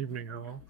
Evening all.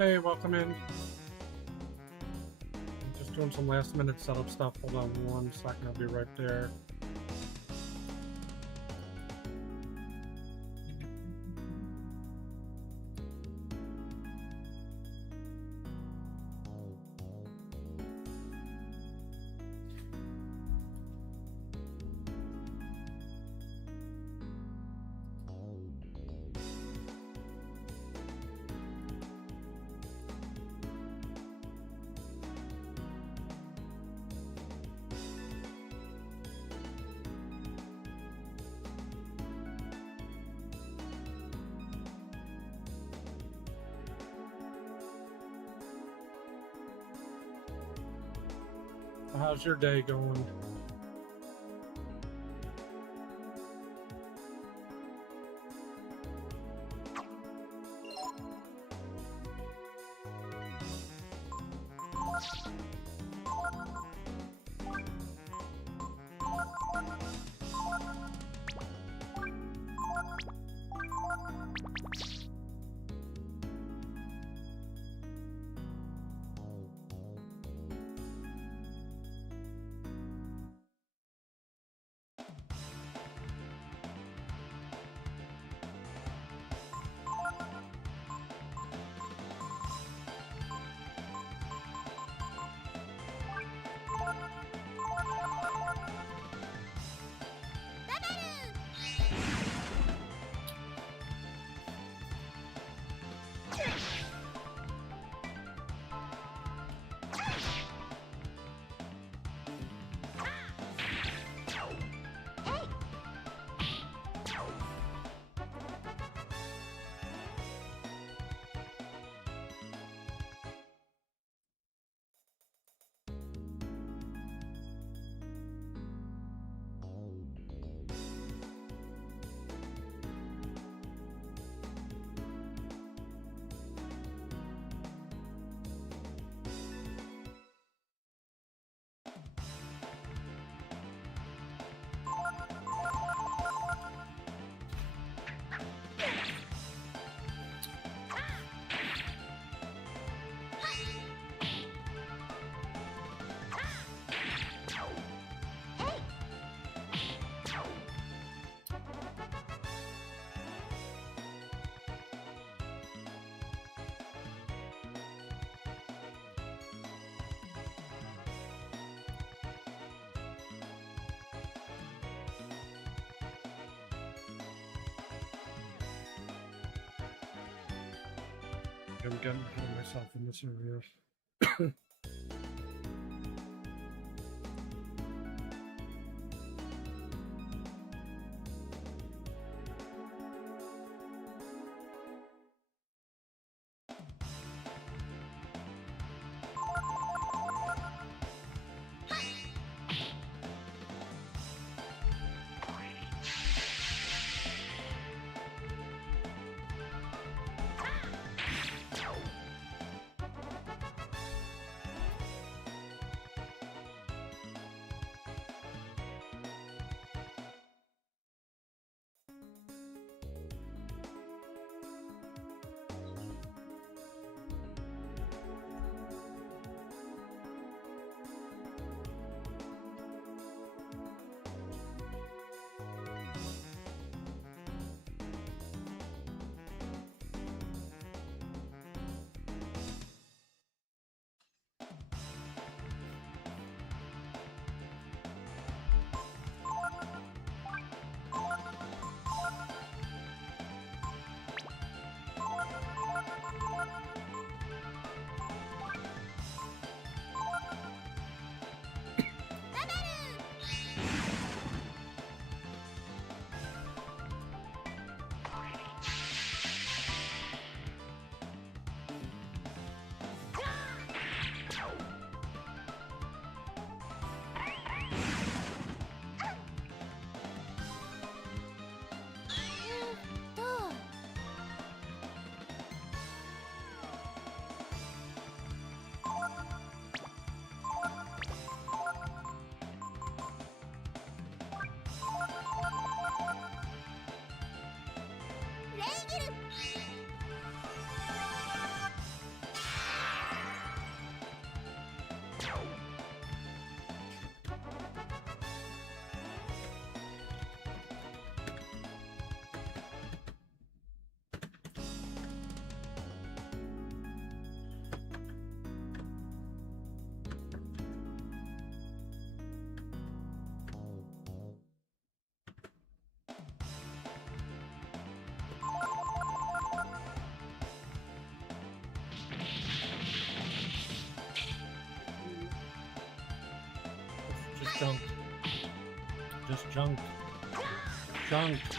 Hey, welcome in. Just doing some last minute setup stuff. Hold on 1 second, I'll be right there. How's your day going? I'm getting ahead of myself in this area. Just junked. Just junked. Junked.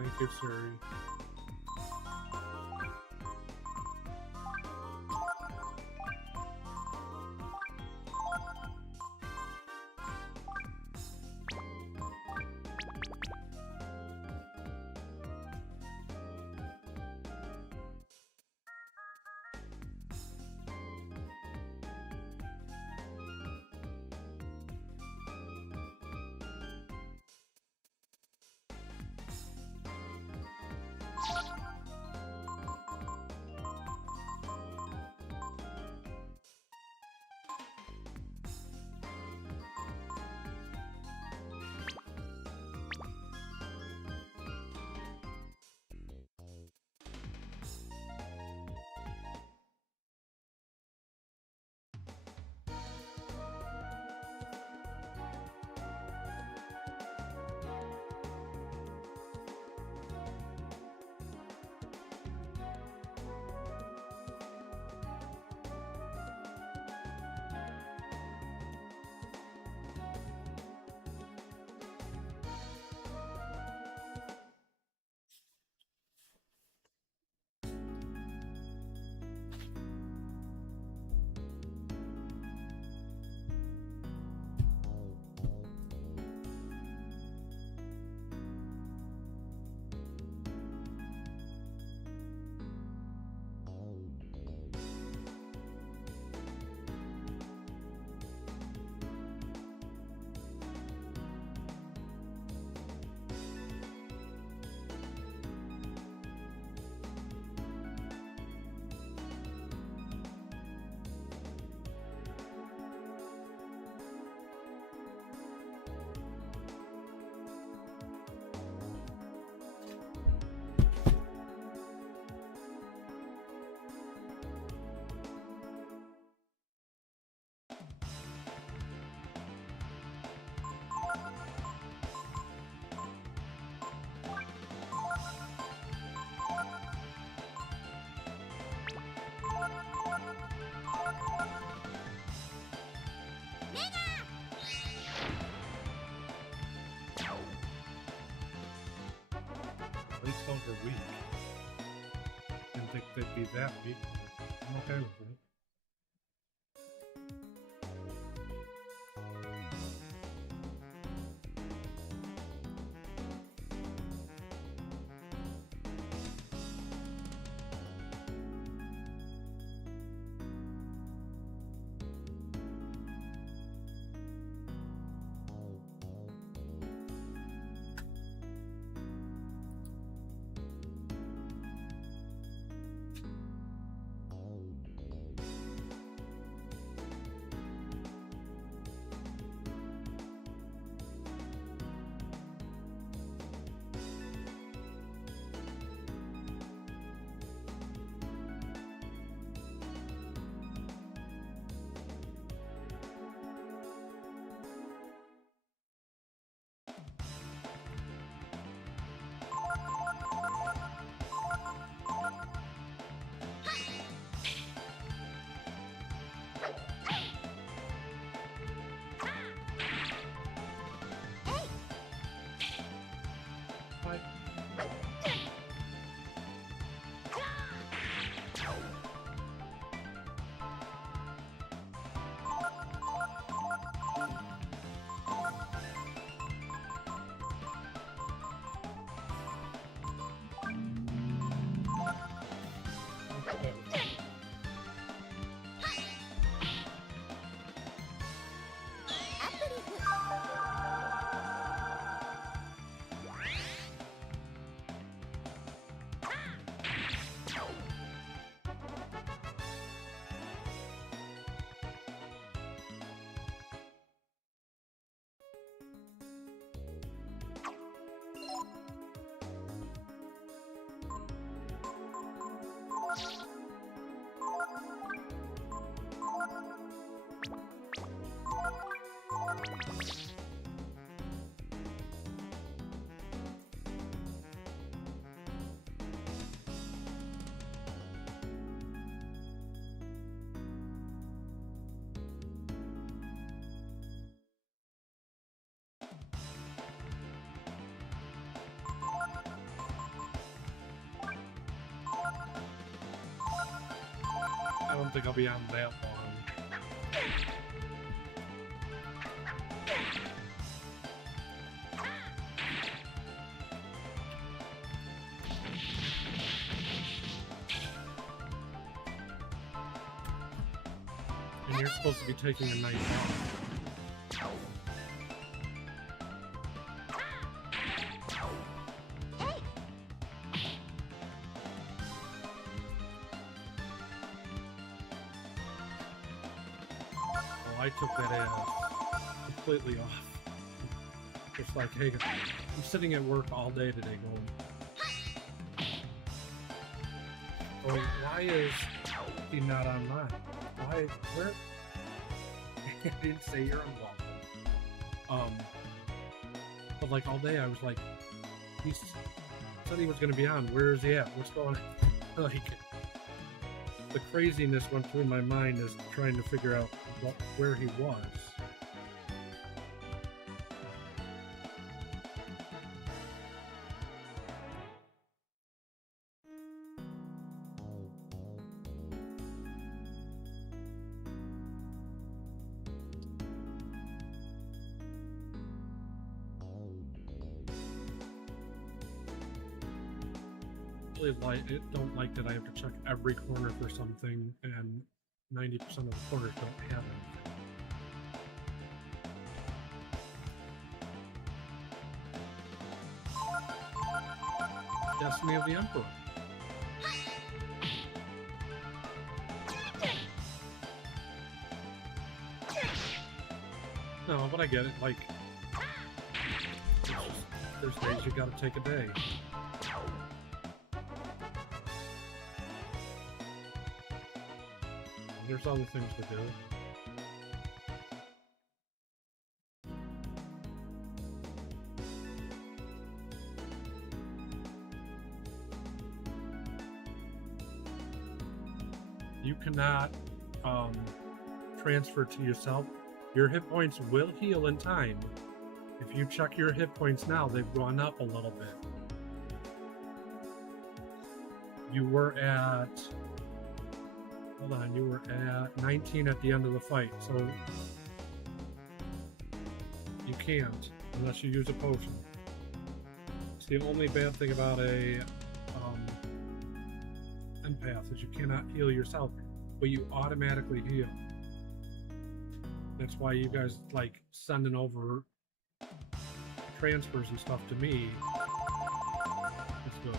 Thank you, Siri. Placeholder weak. Didn't think they'd be that weak. I'm okay with it. don't think I'll be on that long. And you're supposed to be taking a night off. I took that as completely off. It's like, hey, I'm sitting at work all day today going, oh, why is he not online? Why, where? I didn't say you're unwelcome. But like all day I was like, he said he was going to be on. Where is he at? What's going on? Like, the craziness went through my mind as trying to figure out where he was. Don't like that I have to check every corner for something, and 90% of the corners don't have it. Destiny of the Emperor. No, but I get it. Like, there's days you gotta take a day. There's other things to do. You cannot transfer to yourself. Your hit points will heal in time. If you check your hit points now, they've gone up a little bit. You were at... Hold on, you were at 19 at the end of the fight, so you can't unless you use a potion. It's the only bad thing about a empath is you cannot heal yourself, but you automatically heal. That's why you guys like sending over transfers and stuff to me. That's good.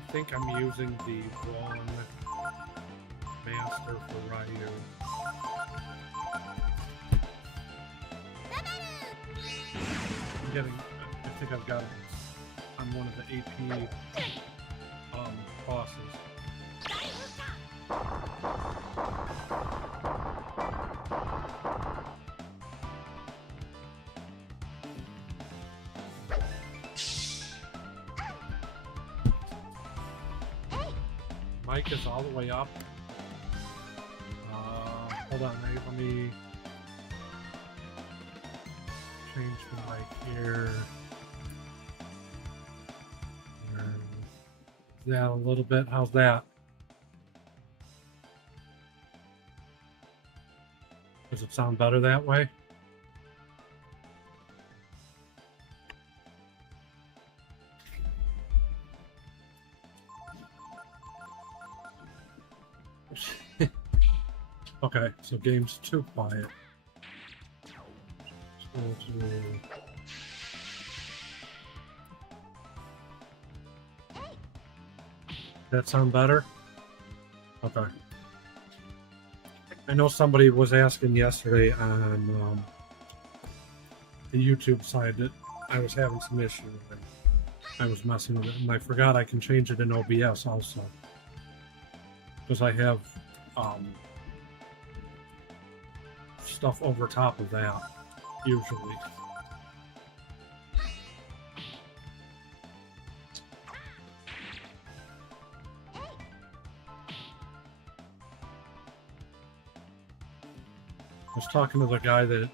I think I'm using the wrong master for Ryu. I'm getting, I think I've got it on one of the AP bosses. Mic is all the way up. Hold on, let me change the mic here. Down a little bit. How's that? Does it sound better that way? Okay, so game's too quiet. Let's go to... That sound better? Okay. I know somebody was asking yesterday on the YouTube side that I was having some issues and I was messing with it, and I forgot I can change it in OBS also. Because I have stuff over top of that, usually. I was talking to the guy that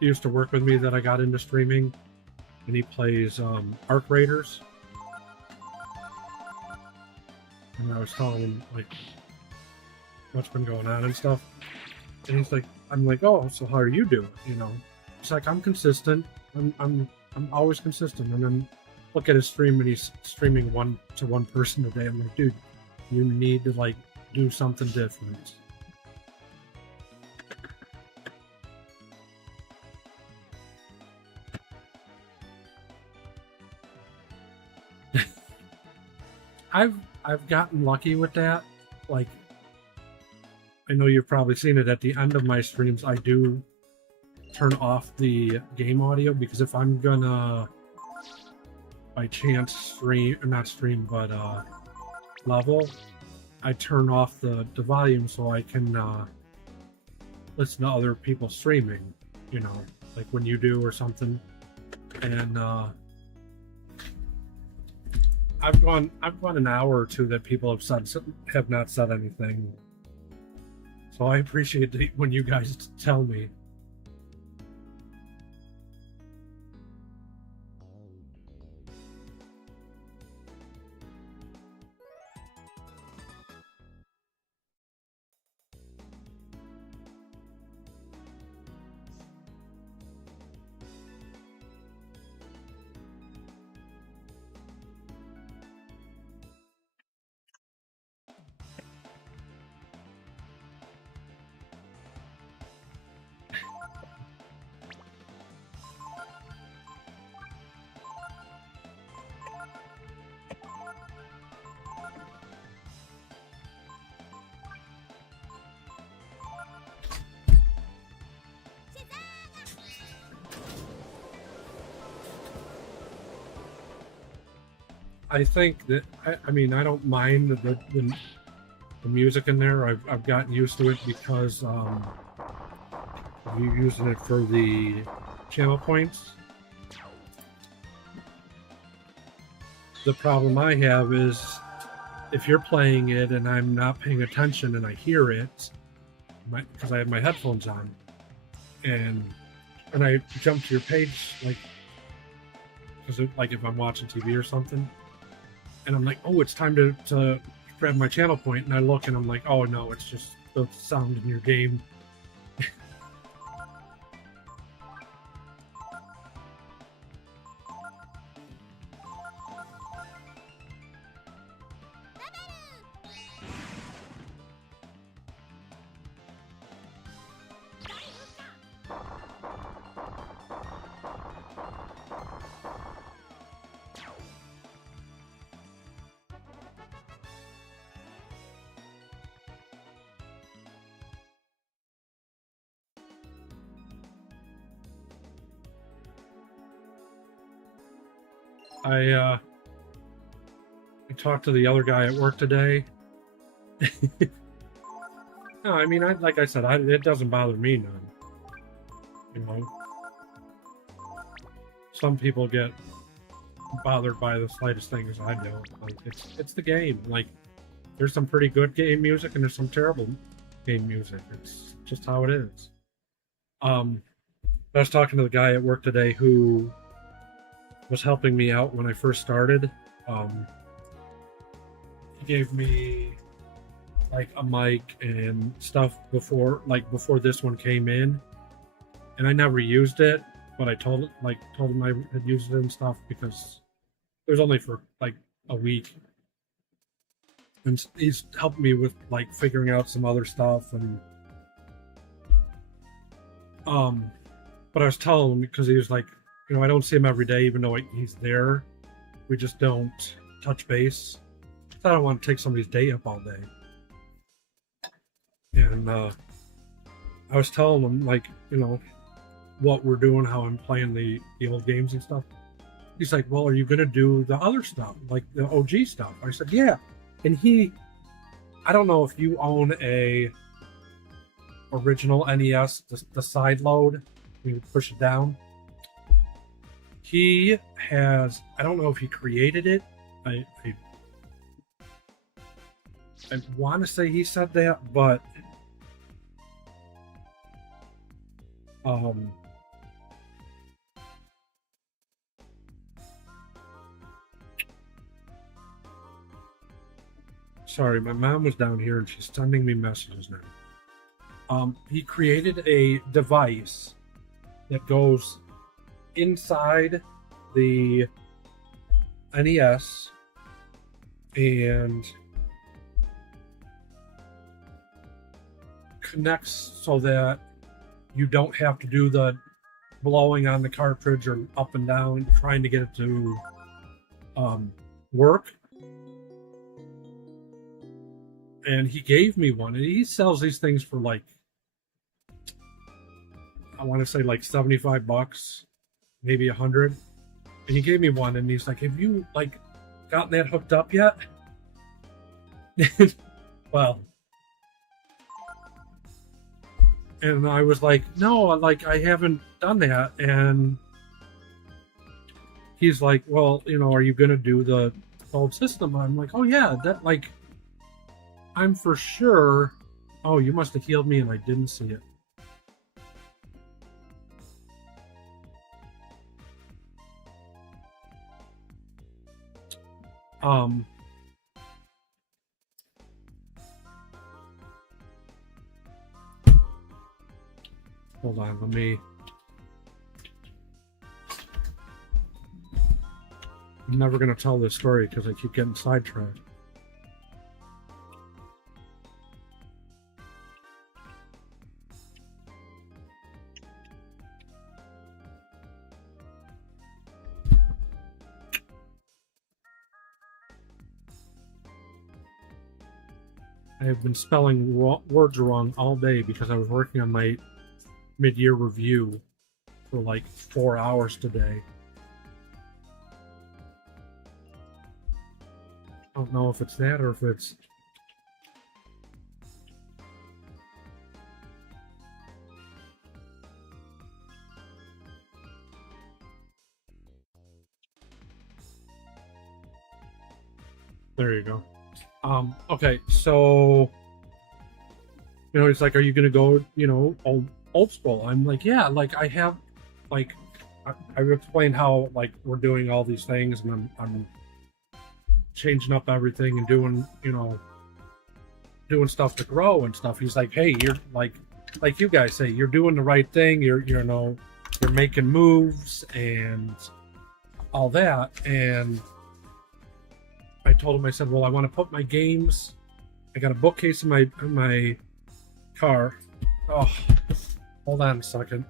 used to work with me that I got into streaming, and he plays Arc Raiders. And I was telling him like what's been going on and stuff. And he's like, I'm like, oh, so how are you doing? You know, it's like I'm consistent. I'm always consistent. And then look at his stream, and he's streaming one person a day. I'm like, dude, you need to like do something different. I've gotten lucky with that. Like, I know you've probably seen it at the end of my streams. I do turn off the game audio because if I'm gonna by chance stream, or not stream, but level, I turn off the volume so I can listen to other people streaming. You know, like when you do or something, and I've gone an hour or two that people have not said anything. So I appreciate it when you guys tell me. I think that I mean I don't mind the music in there. I've gotten used to it because you're using it for the channel points. The problem I have is if you're playing it and I'm not paying attention and I hear it, because I have my headphones on, and I jump to your page like if I'm watching TV or something. And I'm like, oh, it's time to grab my channel point, and I look and I'm like, oh no, it's just the sound in your game. I talked to the other guy at work today. No, I mean, like I said, it doesn't bother me none. You know, some people get bothered by the slightest things. I don't. Like, it's the game. Like, there's some pretty good game music and there's some terrible game music. It's just how it is. I was talking to the guy at work today who was helping me out when I first started. He gave me like a mic and stuff before this one came in, and I never used it. But I told him I had used it and stuff because it was only for like a week. and he's helped me with like figuring out some other stuff. And but I was telling him, because he was like, I don't see him every day, even though he's there. We just don't touch base. I don't want to take somebody's day up all day. And I was telling him, like, what we're doing, how I'm playing the old games and stuff. He's like, well, are you gonna do the other stuff, like the OG stuff? I said, yeah. And I don't know if you own a original NES, the side load, you push it down. He has, I don't know if he created it. I want to say he said that, but sorry, my mom was down here and she's sending me messages now. He created a device that goes inside the NES and connects so that you don't have to do the blowing on the cartridge or up and down trying to get it to work. And he gave me one, and he sells these things for like, I want to say like $75, maybe $100. And he gave me one, and he's like, have you like gotten that hooked up yet? Well, and I was like, no, like I haven't done that. And he's like, well, are you gonna do the old system? I'm like, oh yeah, that, like, I'm for sure. Oh, you must have healed me and I didn't see it. Hold on, let me. I'm never gonna tell this story because I keep getting sidetracked. I have been spelling words wrong all day because I was working on my mid-year review for like 4 hours today. I don't know if it's that or if it's... There you go. Okay, so he's like, are you gonna go, old school? I'm like, yeah, like I have, like, I explained how like we're doing all these things, and I'm changing up everything and doing, doing stuff to grow and stuff. He's like, hey, you're like you guys say, you're doing the right thing. You're making moves and all that. And I told him, I said, well, I want to put my games. I got a bookcase in my car. Oh, hold on a second.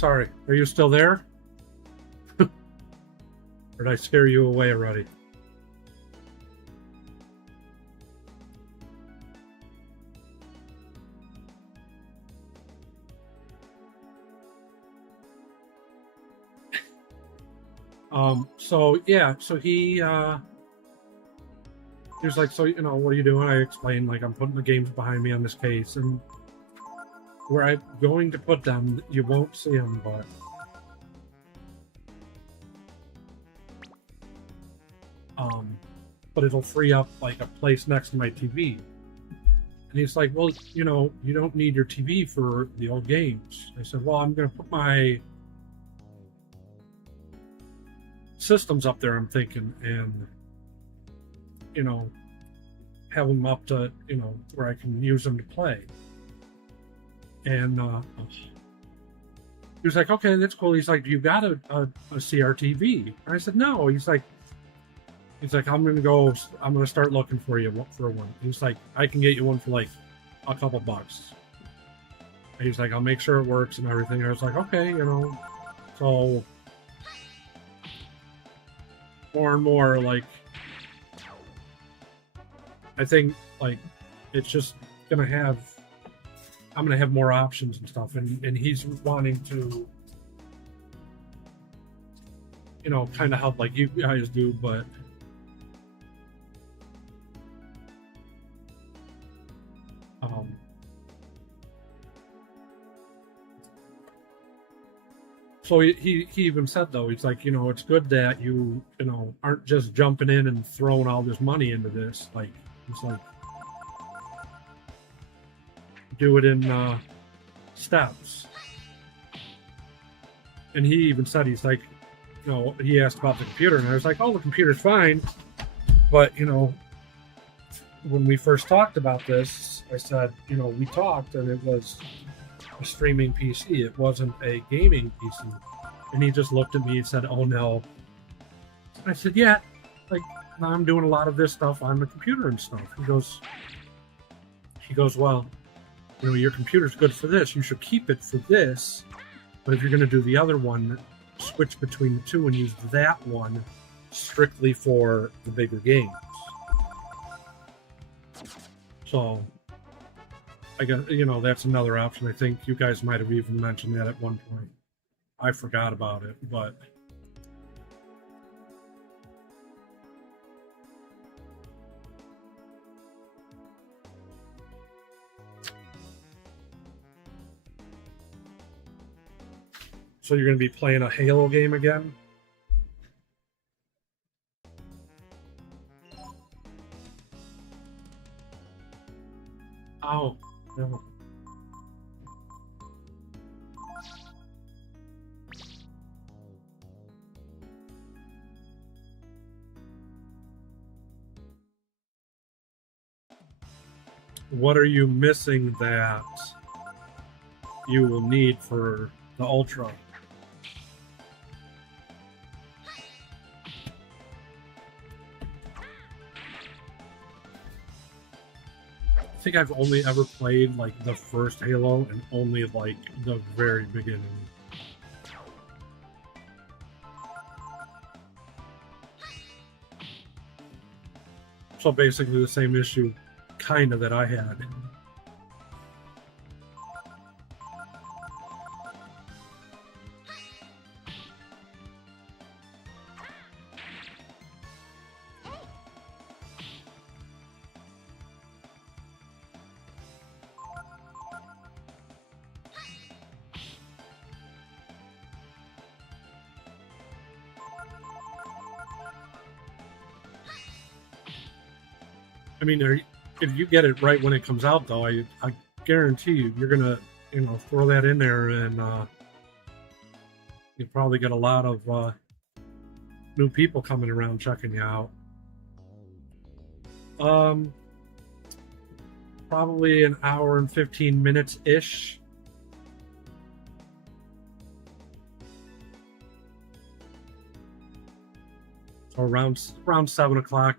sorry. Are you still there? Or did I scare you away already? So yeah, so he was like, so what are you doing? I explained, like, I'm putting the games behind me on this case, and where I'm going to put them, you won't see them, but it'll free up like a place next to my TV. And he's like, well, you don't need your TV for the old games. I said, well, I'm going to put my systems up there, I'm thinking, and have them up to where I can use them to play. And he was like, okay, that's cool. He's like, you got a CRTV? And I said, no. He's like, I'm gonna start looking for you for one. He's like, I can get you one for like a couple bucks. And he's like, I'll make sure it works and everything. And I was like, okay, so more and more, like, I think, like, it's just I'm gonna have more options and stuff, and he's wanting to kind of help like you guys do, but so he even said, though, he's like, it's good that you aren't just jumping in and throwing all this money into this. Like, it's like, do it in steps. And he even said, he's like, he asked about the computer, and I was like, oh, the computer's fine, but when we first talked about this, I said, we talked, and it was a streaming PC. It wasn't a gaming PC. And he just looked at me and said, oh no. I said, yeah, like, I'm doing a lot of this stuff on the computer and stuff. He goes, well, your computer's good for this. You should keep it for this. But if you're going to do the other one, switch between the two and use that one strictly for the bigger games. So I guess, that's another option. I think you guys might have even mentioned that at one point. I forgot about it, but so you're going to be playing a Halo game again? Oh, no. What are you missing that you will need for the Ultra? I think I've only ever played like the first Halo and only like the very beginning. So basically the same issue kind of that I had. I mean, if you get it right when it comes out, though, I guarantee you're gonna, throw that in there, and you probably get a lot of new people coming around checking you out. Probably an hour and 15 minutes ish. So around 7:00.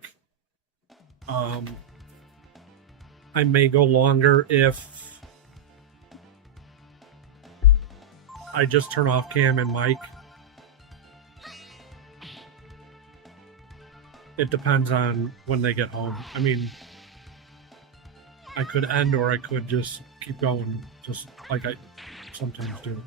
I may go longer if I just turn off Cam and Mike. It depends on when they get home. I mean, I could end or I could just keep going, just like I sometimes do.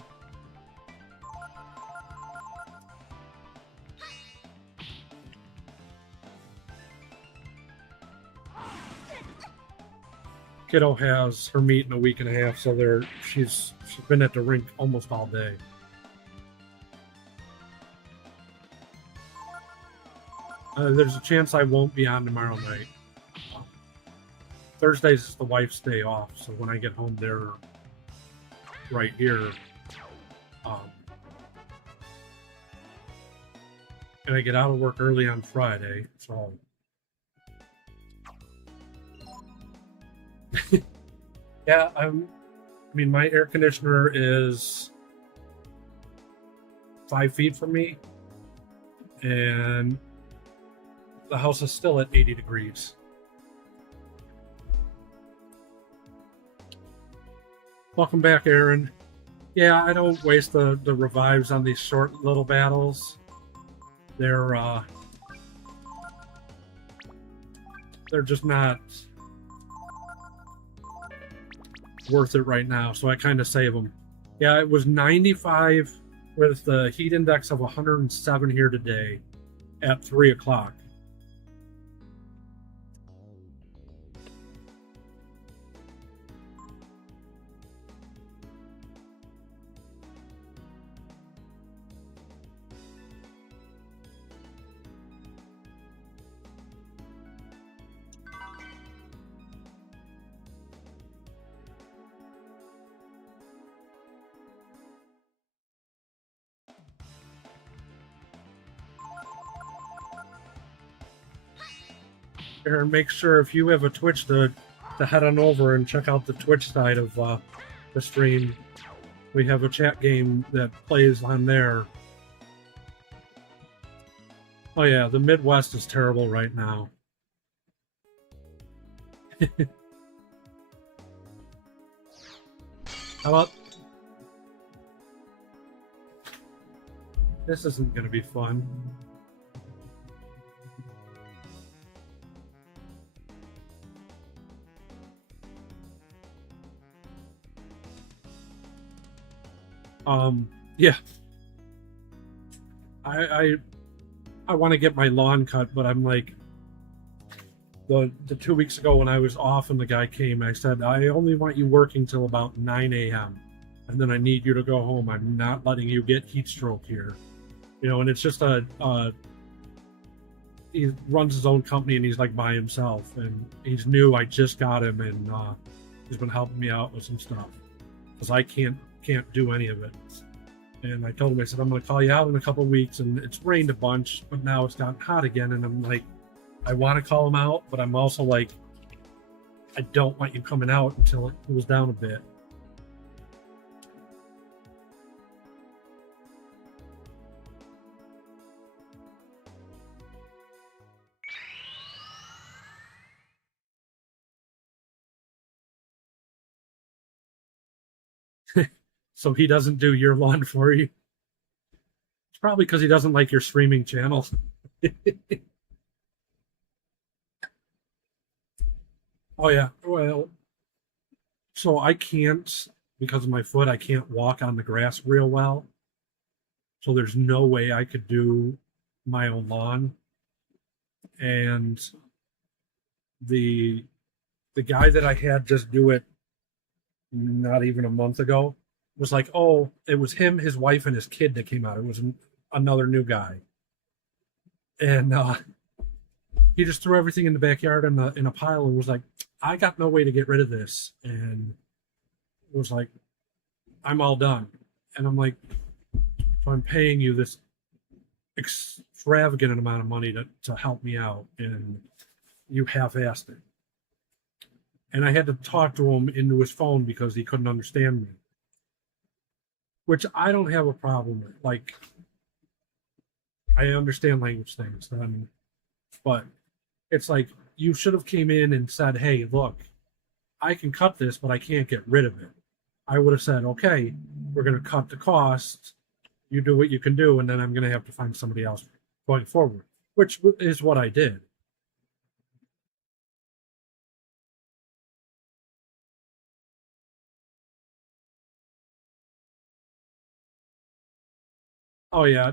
Kiddo has her meet in a week and a half, so she's been at the rink almost all day. There's a chance I won't be on tomorrow night. Thursdays is the wife's day off, so when I get home, they're right here. And I get out of work early on Friday, so yeah, I mean, my air conditioner is 5 feet from me, and the house is still at 80 degrees. Welcome back, Aaron. Yeah, I don't waste the revives on these short little battles. They're just not worth it right now, so I kind of save them. Yeah, it was 95 with the heat index of 107 here today at 3 o'clock. Aaron, make sure if you have a Twitch to head on over and check out the Twitch side of the stream. We have a chat game that plays on there. Oh yeah, the Midwest is terrible right now. How about... This isn't going to be fun. Yeah. I want to get my lawn cut, but I'm like, the 2 weeks ago when I was off and the guy came, I said, I only want you working till about 9 a.m. and then I need you to go home. I'm not letting you get heat stroke here. You know, and it's just he runs his own company and he's like by himself, and he's new. I just got him, and he's been helping me out with some stuff because I can't do any of it. And I told him, I said, I'm going to call you out in a couple of weeks, and it's rained a bunch, but now it's gotten hot again, and I'm like, I want to call him out, but I'm also like, I don't want you coming out until it cools down a bit. So he doesn't do your lawn for you. It's probably because he doesn't like your streaming channel. Oh yeah, well, so I can't, because of my foot, I can't walk on the grass real well. So there's no way I could do my own lawn. And the guy that I had just do it not even a month ago was like, oh, it was him, his wife, and his kid that came out. It was another new guy. And he just threw everything in the backyard in a pile and was like, I got no way to get rid of this. And it was like, I'm all done. And I'm like, so I'm paying you this extravagant amount of money to help me out, and you half-assed it. And I had to talk to him into his phone because he couldn't understand me, which I don't have a problem with. Like, I understand language things, but it's like, you should have came in and said, hey, look, I can cut this, but I can't get rid of it. I would have said, okay, we're going to cut the cost. You do what you can do, and then I'm going to have to find somebody else going forward, which is what I did. Oh yeah,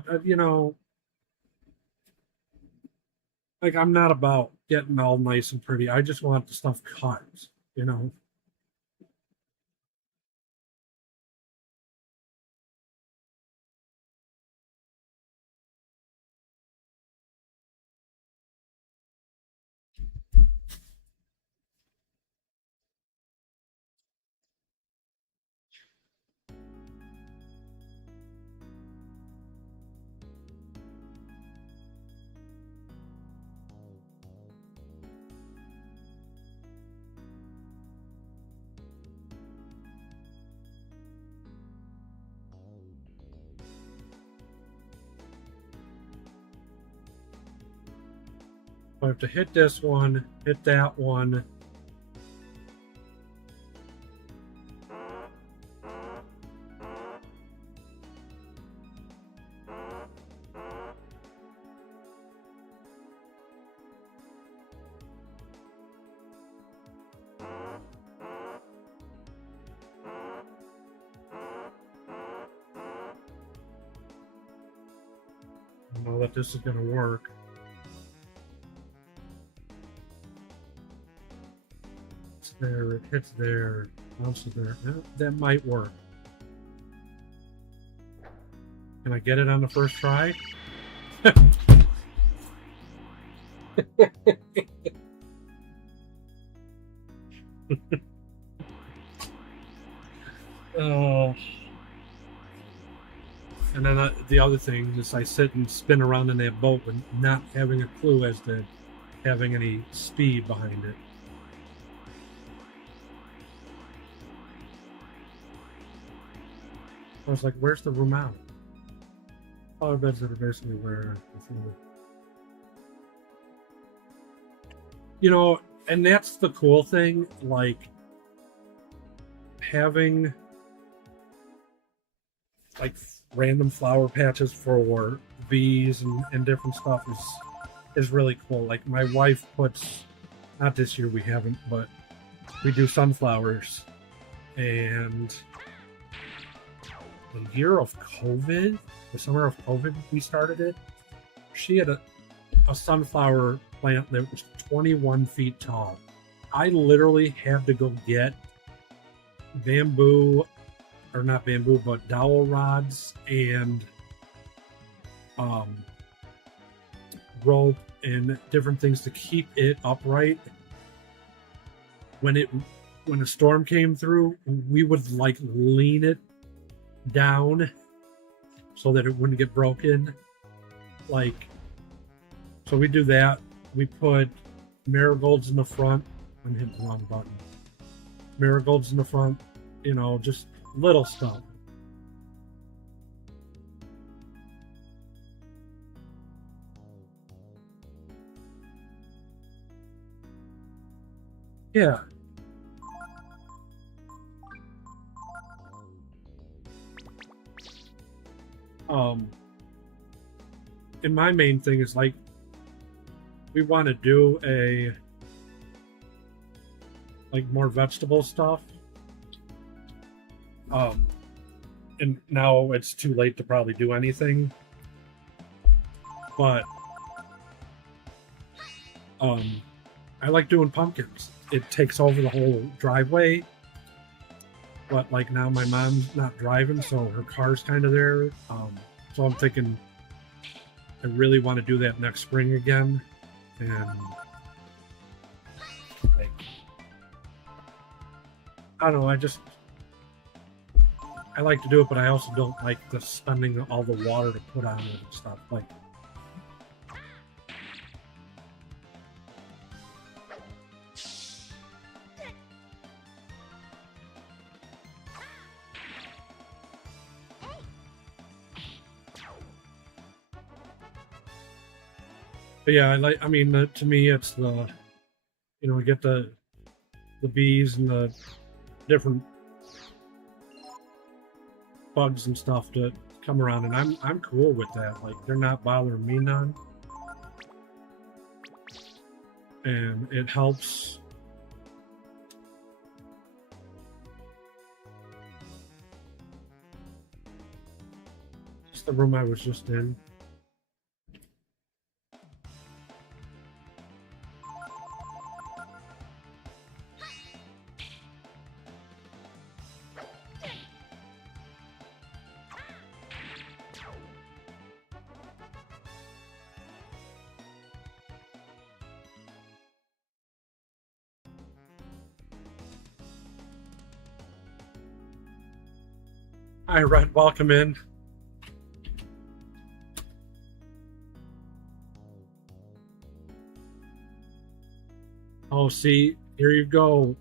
like I'm not about getting all nice and pretty. I just want the stuff cut, you know. I have to hit this one, hit that one. I know that this is going to work. It's there, it hits there, bounces there. That might work. Can I get it on the first try? Oh. And then the other thing is I sit and spin around in that boat and not having a clue as to having any speed behind it. I was like, where's the room out? Flower beds that are basically where, and that's the cool thing, like having like random flower patches for bees and different stuff is really cool. Like my wife puts, not this year we haven't, but we do sunflowers, and the year of COVID, the summer of COVID, we started it. She had a sunflower plant that was 21 feet tall. I literally had to go get bamboo, or not bamboo, but dowel rods and rope and different things to keep it upright. When a storm came through, we would like lean it down so that it wouldn't get broken. Like, so we do that. We put marigolds in the front. I'm hitting the wrong button. Marigolds in the front, just little stuff. Yeah. And my main thing is like, we want to do more vegetable stuff. And now it's too late to probably do anything. But I like doing pumpkins. It takes over the whole driveway. But like now my mom's not driving, so her car's kind of there. So I'm thinking I really want to do that next spring again. And like, I don't know, I like to do it, but I also don't like the spending all the water to put on it and stuff. Like, but yeah, to me, it's we get the bees and the different bugs and stuff to come around, and I'm cool with that. Like, they're not bothering me none, and it helps. It's the room I was just in. Hi, Red. Welcome in. Oh, see, here you go,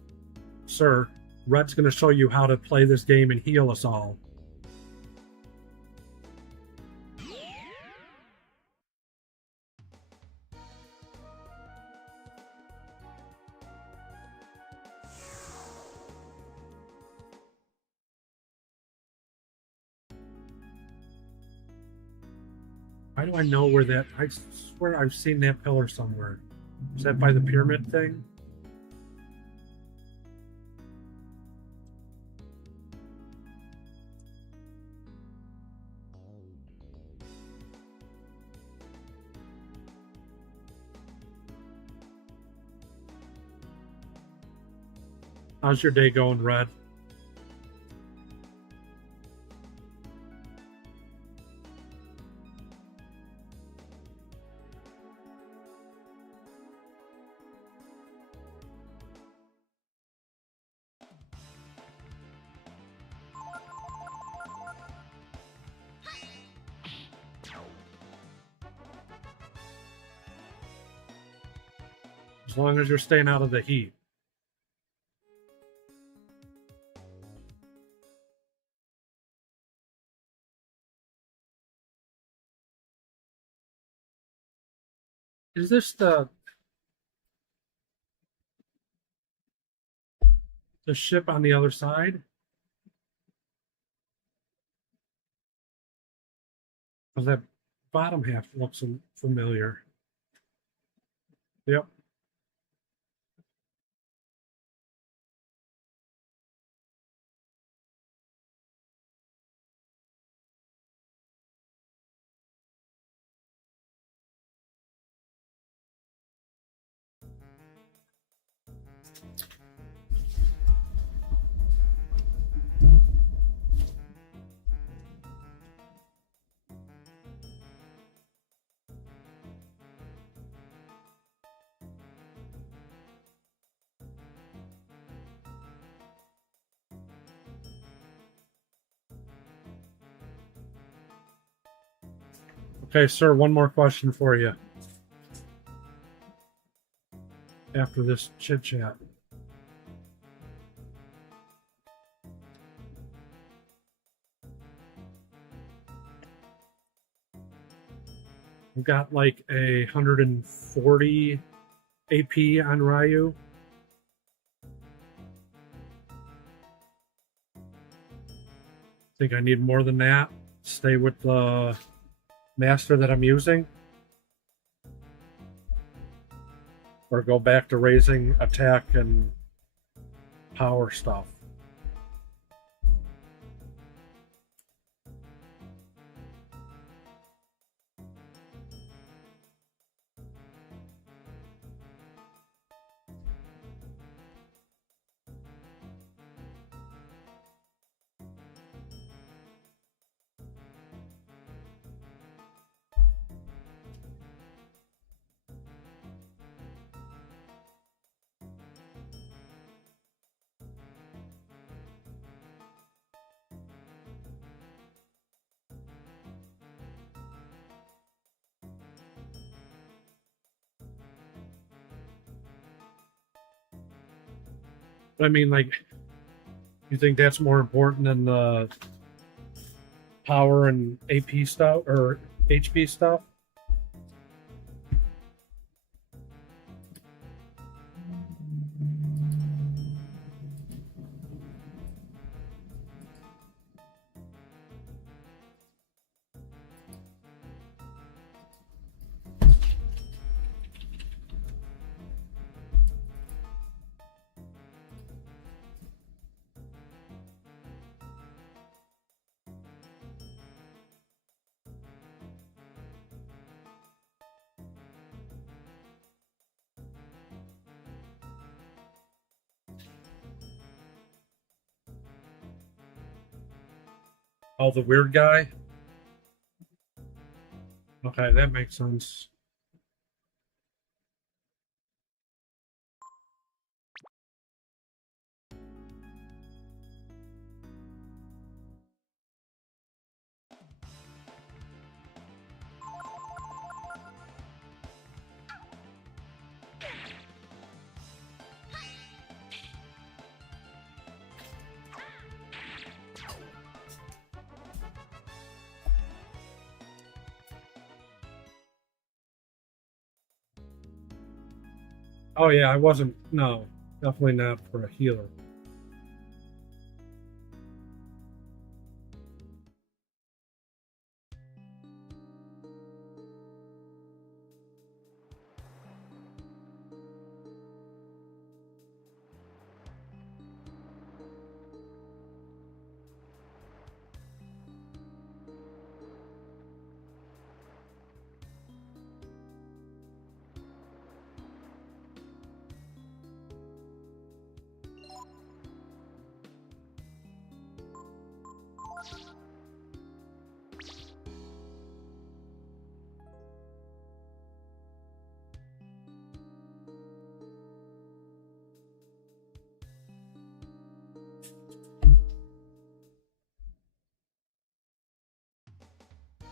sir. Red's going to show you how to play this game and heal us all. Why do I know where that? I swear I've seen that pillar somewhere. Is that by the pyramid thing? How's your day going, Red? As long as you're staying out of the heat. Is this the ship on the other side? Because that bottom half looks familiar. Yep. Okay, sir, one more question for you after this chit chat. We've got like 140 AP on Ryu. Think I need more than that? Stay with the master that I'm using? Or go back to raising attack and power stuff? I mean, like, you think that's more important than the power and AP stuff or HP stuff? Oh, the weird guy? Okay, that makes sense. Oh yeah, I wasn't. No, definitely not for a healer.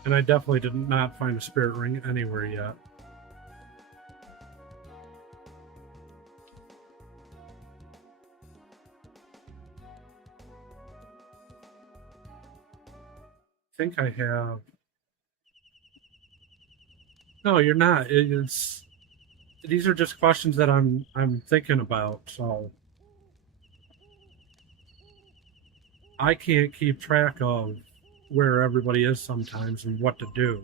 And I definitely did not find a spirit ring anywhere yet. I think I have. No, you're not. It's these are just questions that I'm thinking about. So I can't keep track of where everybody is sometimes and what to do.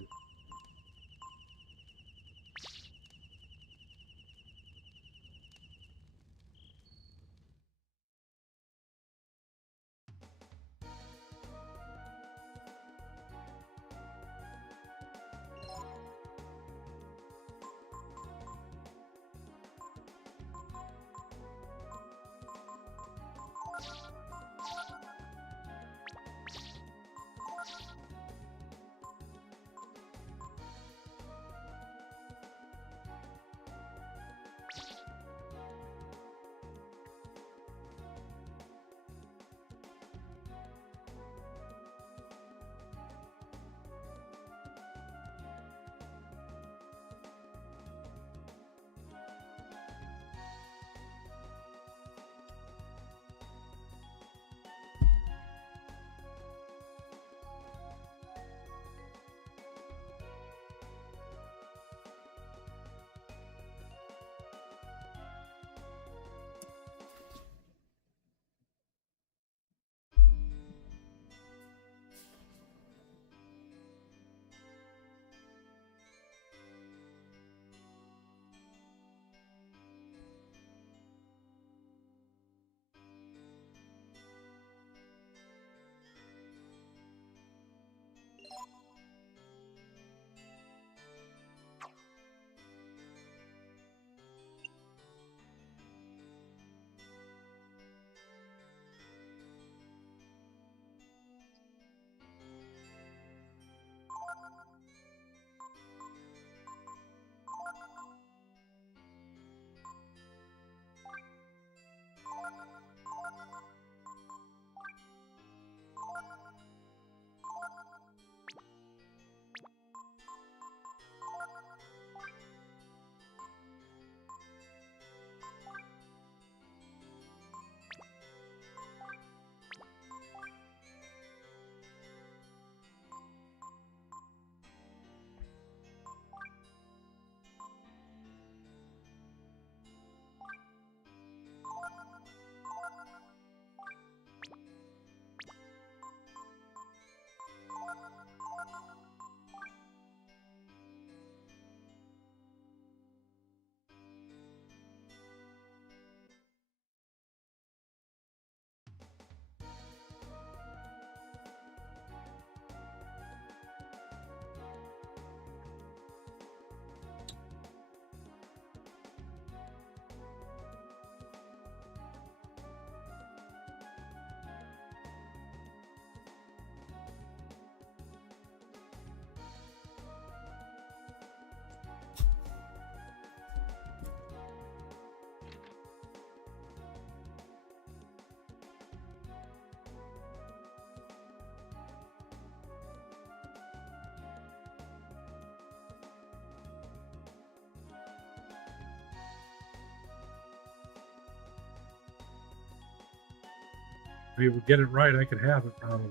If he would get it right, I could have it probably.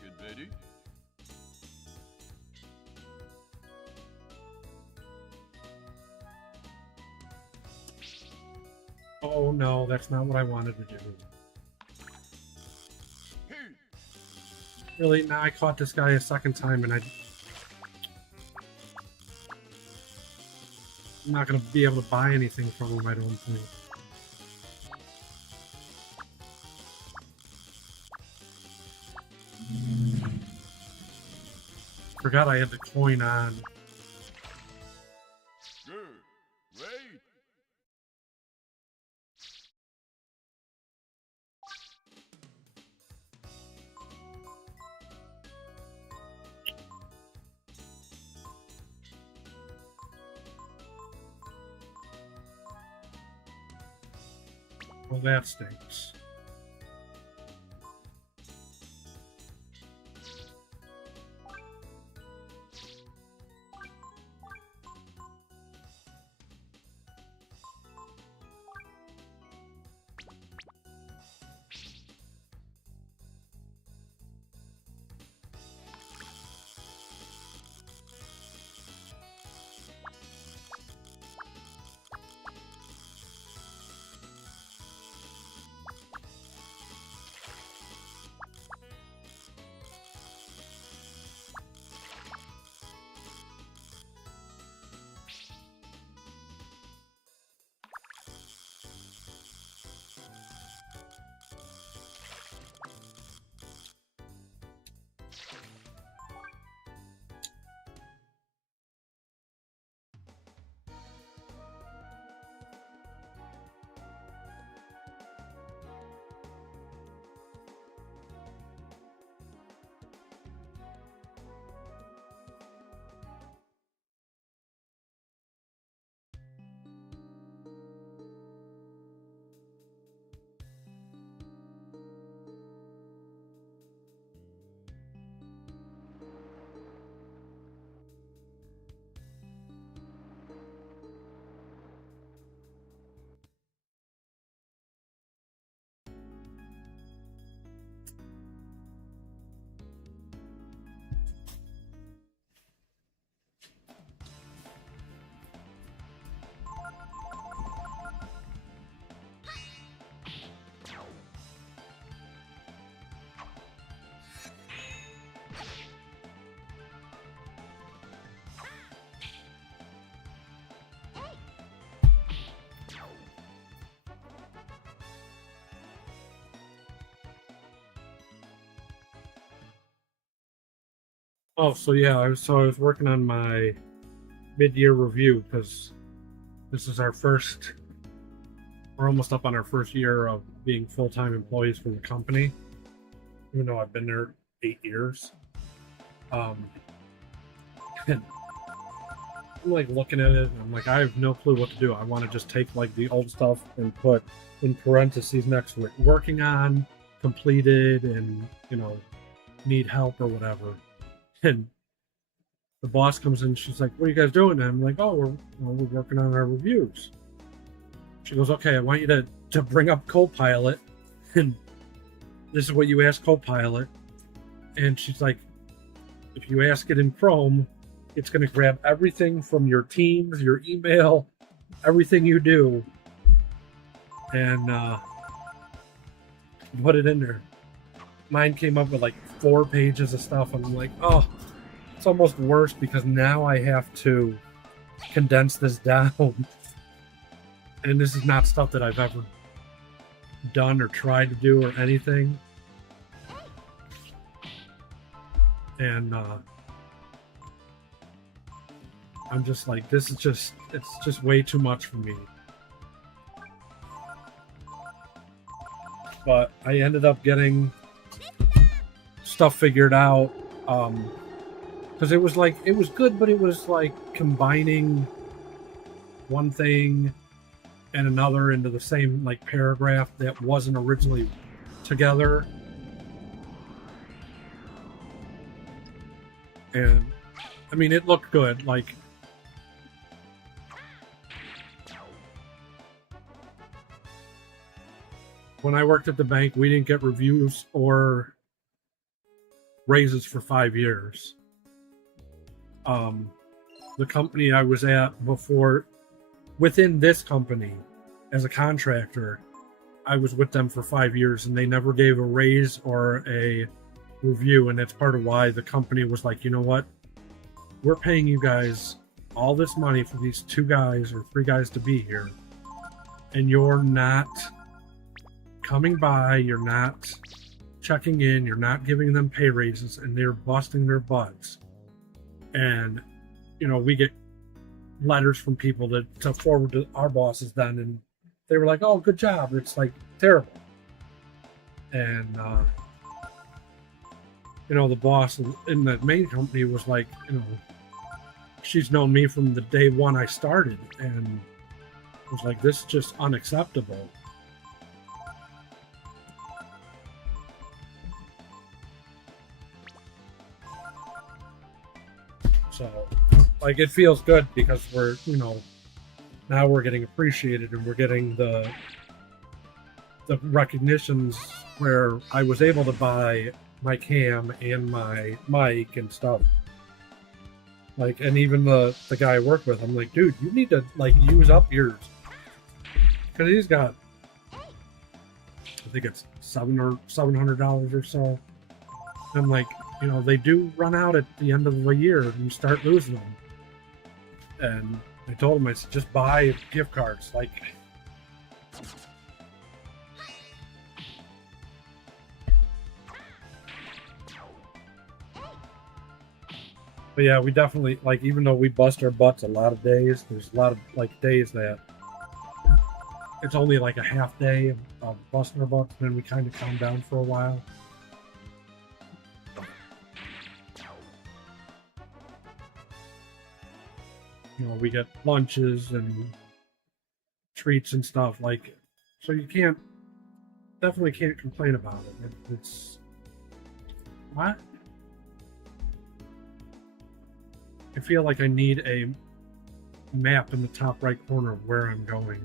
Get ready. Oh no, that's not what I wanted to do. Really? Now I caught this guy a second time and I'm not going to be able to buy anything from him, I don't think. Forgot I had the coin on. Good. Wait. Well, that stinks. Oh, so yeah, I was working on my mid-year review because this is we're almost up on our first year of being full-time employees for the company, even though I've been there 8 years. And I'm like looking at it and I'm like, I have no clue what to do. I want to just take like the old stuff and put in parentheses next to it, working on, completed, and need help or whatever. And the boss comes in, she's like, what are you guys doing? And I'm like, oh, we're working on our reviews. She goes, okay, I want you to bring up Copilot, and this is what you ask Copilot. And she's like, if you ask it in Chrome, it's going to grab everything from your Teams, your email, everything you do, and put it in there. Mine came up with like 4 pages of stuff, and I'm like, oh, it's almost worse because now I have to condense this down. And this is not stuff that I've ever done or tried to do or anything. And I'm just like, it's just way too much for me. But I ended up getting stuff figured out, because it was good, but it was like combining one thing and another into the same like paragraph that wasn't originally together. And I mean, it looked good. Like, when I worked at the bank, we didn't get reviews or raises for 5 years. The company I was at before, within this company, as a contractor, I was with them for 5 years, and they never gave a raise or a review. And that's part of why the company was like, you know what? We're paying you guys all this money for these 2 guys or 3 guys to be here, and you're not coming by, you're not checking in, you're not giving them pay raises, and they're busting their butts. And, you know, we get letters from people to forward to our bosses then, and they were like, oh, good job. It's like terrible. And, you know, the boss in the main company was like, you know, she's known me from the day one I started, and was like, this is just unacceptable. So, like, it feels good because we're, you know, now we're getting appreciated, and we're getting the recognitions where I was able to buy my cam and my mic and stuff. Like, and even the guy I work with, I'm like, dude, you need to, like, use up yours. Because he's got, I think it's $700 or so. I'm like, you know, they do run out at the end of the year, and you start losing them. And I told him, I said, just buy gift cards. Like, but yeah, we definitely, like, even though we bust our butts a lot of days, there's a lot of, like, days that it's only like a half day of busting our butts, and then we kind of calm down for a while. You know, we get lunches and treats and stuff, like, so you definitely can't complain about it. It's what? I feel like I need a map in the top right corner of where I'm going.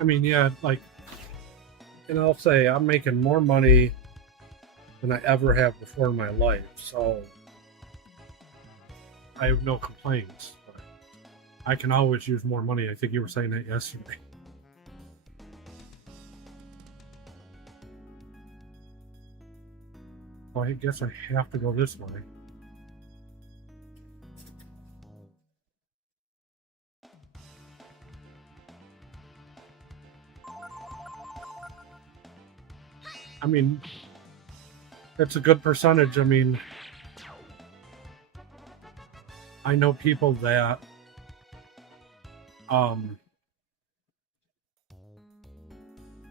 I mean, yeah, like, and I'll say I'm making more money than I ever have before in my life, so I have no complaints. But I can always use more money. I think you were saying that yesterday. Well, I guess I have to go this way. I mean, it's a good percentage. I mean, I know people that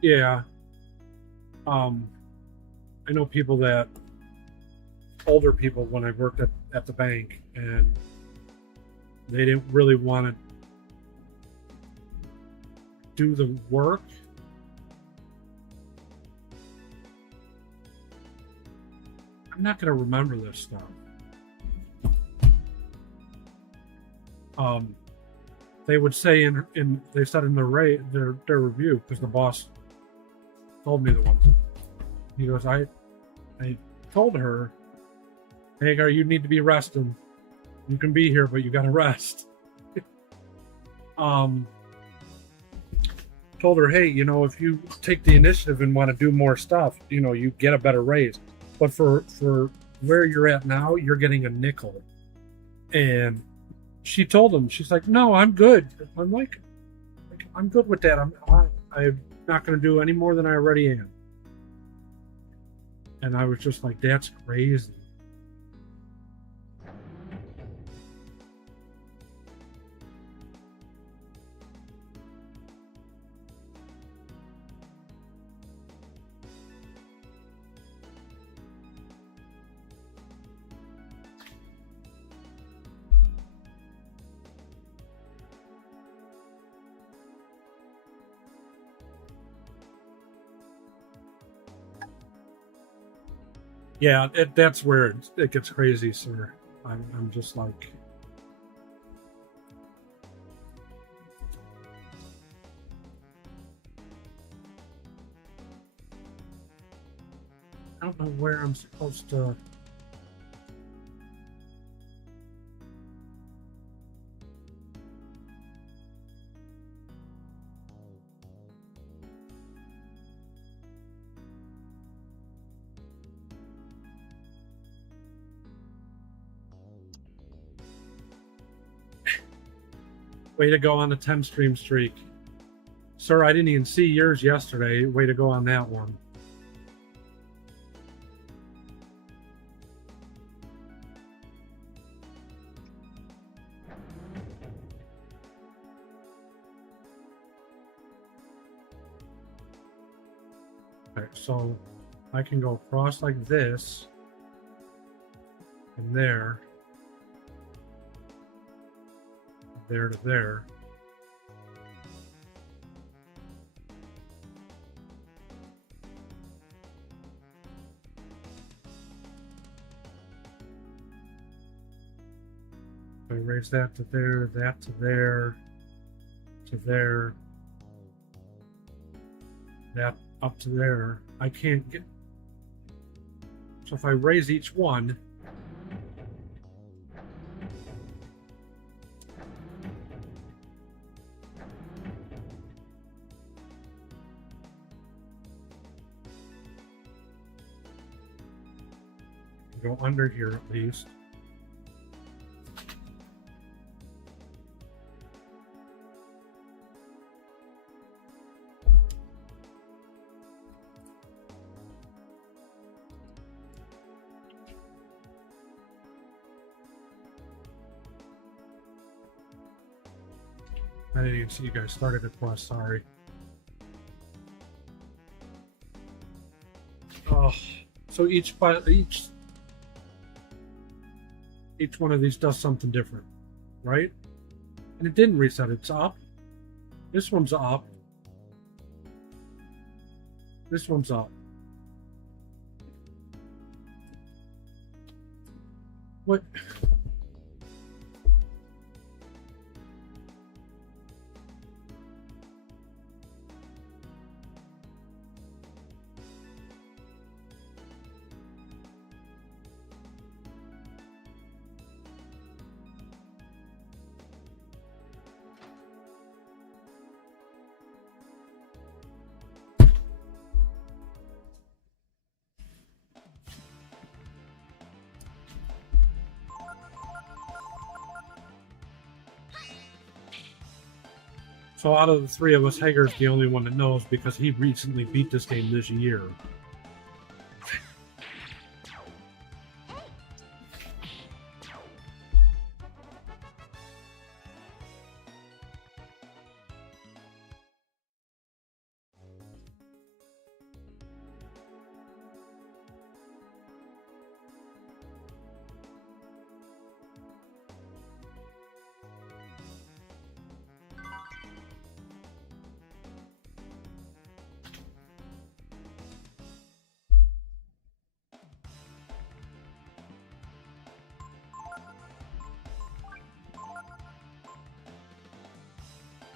Yeah. I know people that older people when I worked at the bank, and they didn't really want to do the work. I'm not going to remember this stuff. They would say they said in their review, because the boss told me the one time. He goes, I told her, Hagar, you need to be resting. You can be here, but you got to rest. Told her, hey, if you take the initiative and want to do more stuff, you get a better raise. But for where you're at now, you're getting a nickel. And she told him, she's like, no, I'm good. I'm like I'm good with that. I'm not going to do any more than I already am. And I was just like, that's crazy. Yeah, that's where it gets crazy, sir. I'm just like, I don't know where I'm supposed to. Way to go on the 10 stream streak. Sir, I didn't even see yours yesterday. Way to go on that one. Okay, so I can go across like this and there to there. I raise that to there, that to there, to there, that up to there. I can't get. So if I raise each one, go under here at least. I didn't even see you guys started a quest, sorry. Oh, so each one of these does something different, right? And it didn't reset, it's up. This one's up. This one's up. What? So out of the three of us, Hager's the only one that knows because he recently beat this game this year.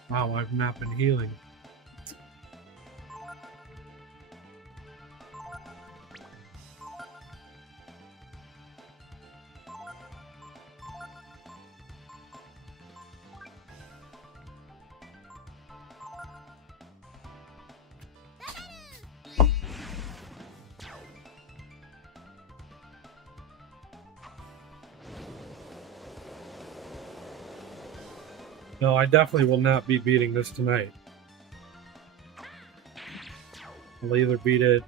Wow, I've not been healing. No, I definitely will not be beating this tonight. I'll either beat it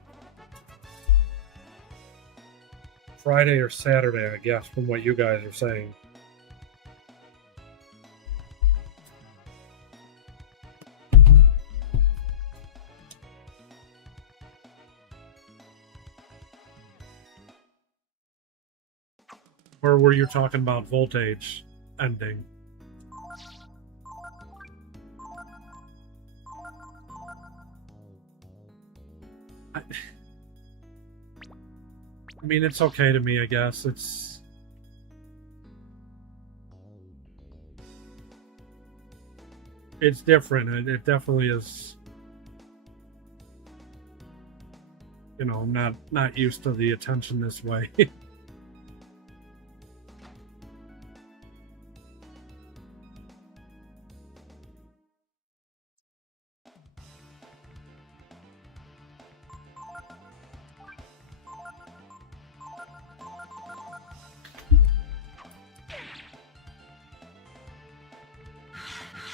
Friday or Saturday, I guess, from what you guys are saying. Or were you talking about Voltage ending? I mean, it's okay to me, I guess. It's different. It definitely is. You know, I'm not used to the attention this way.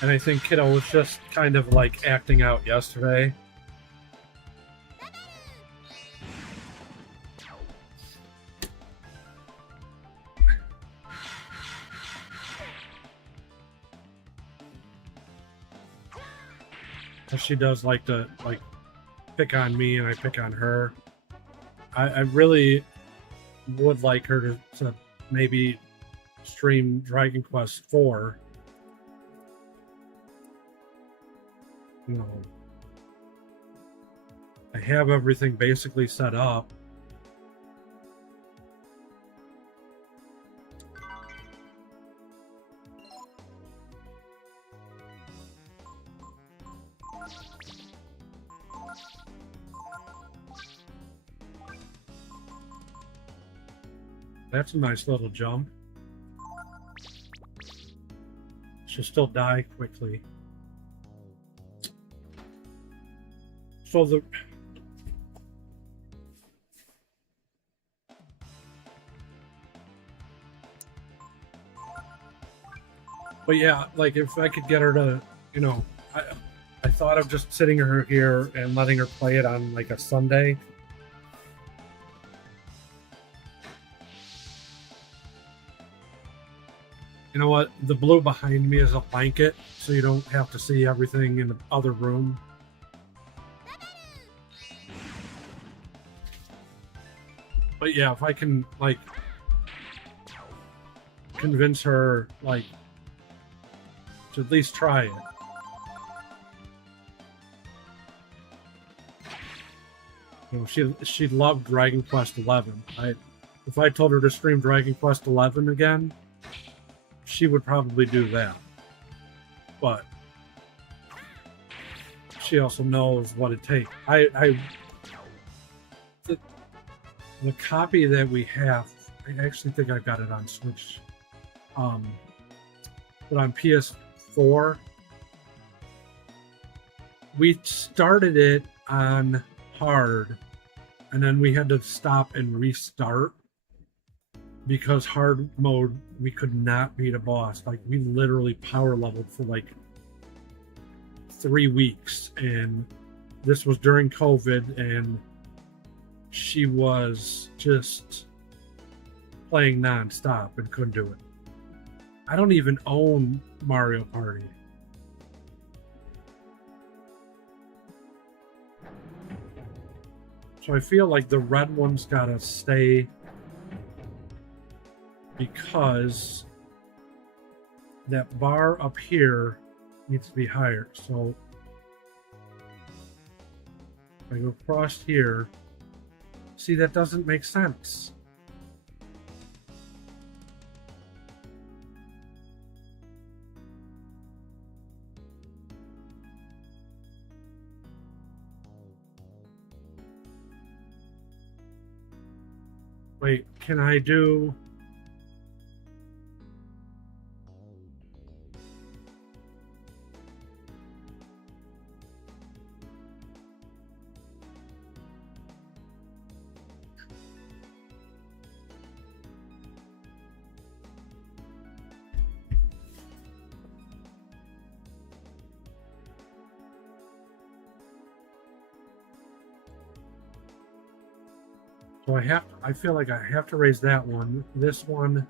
And I think Kiddo was just kind of like acting out yesterday. She does like to pick on me and I pick on her. I really would like her to maybe stream Dragon Quest IV. You know, I have everything basically set up. That's a nice little jump. She'll still die quickly. So but yeah, like if I could get her to, you know, I thought of just sitting her here and letting her play it on like a Sunday. You know what? The blue behind me is a blanket, so you don't have to see everything in the other room. But yeah, if I can, like, convince her, like, to at least try it. You know, she loved Dragon Quest XI. If I told her to stream Dragon Quest XI again, she would probably do that. But she also knows what it takes. The copy that we have, I actually think I got it on Switch. But on PS4, we started it on hard, and then we had to stop and restart because hard mode we could not beat a boss. Like, we literally power leveled for like 3 weeks, and this was during COVID, and she was just playing non-stop and couldn't do it. I don't even own Mario Party. So I feel like the red one's gotta stay because that bar up here needs to be higher. So if I go across here, see, that doesn't make sense. Wait, can I do... So I feel like I have to raise that one. This one.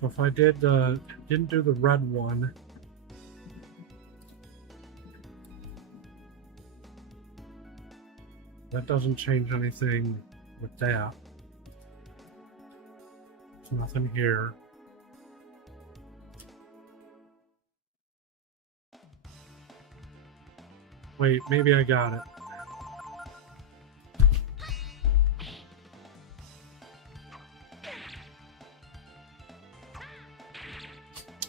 So if I didn't do the red one, that doesn't change anything with that. There's nothing here. Wait, maybe I got it.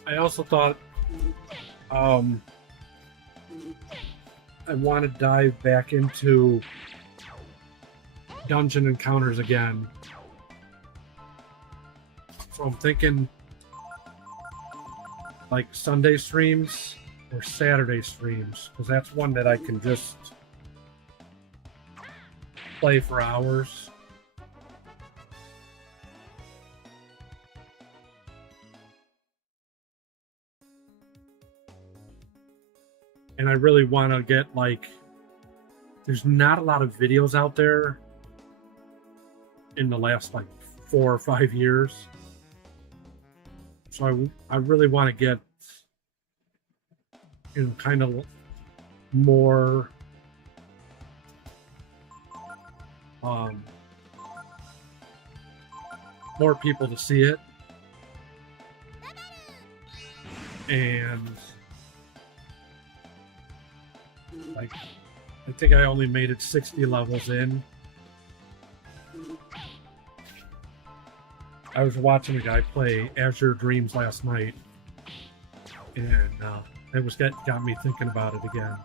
I also thought I want to dive back into dungeon encounters again. So I'm thinking like Sunday streams or Saturday streams, because that's one that I can just play for hours. And I really want to get, like, there's not a lot of videos out there in the last, like, 4 or 5 years. So I really want to get, you know, kind of more more people to see it. And like, I think I only made it 60 levels in. I was watching a guy play Azure Dreams last night, and it got me thinking about it again.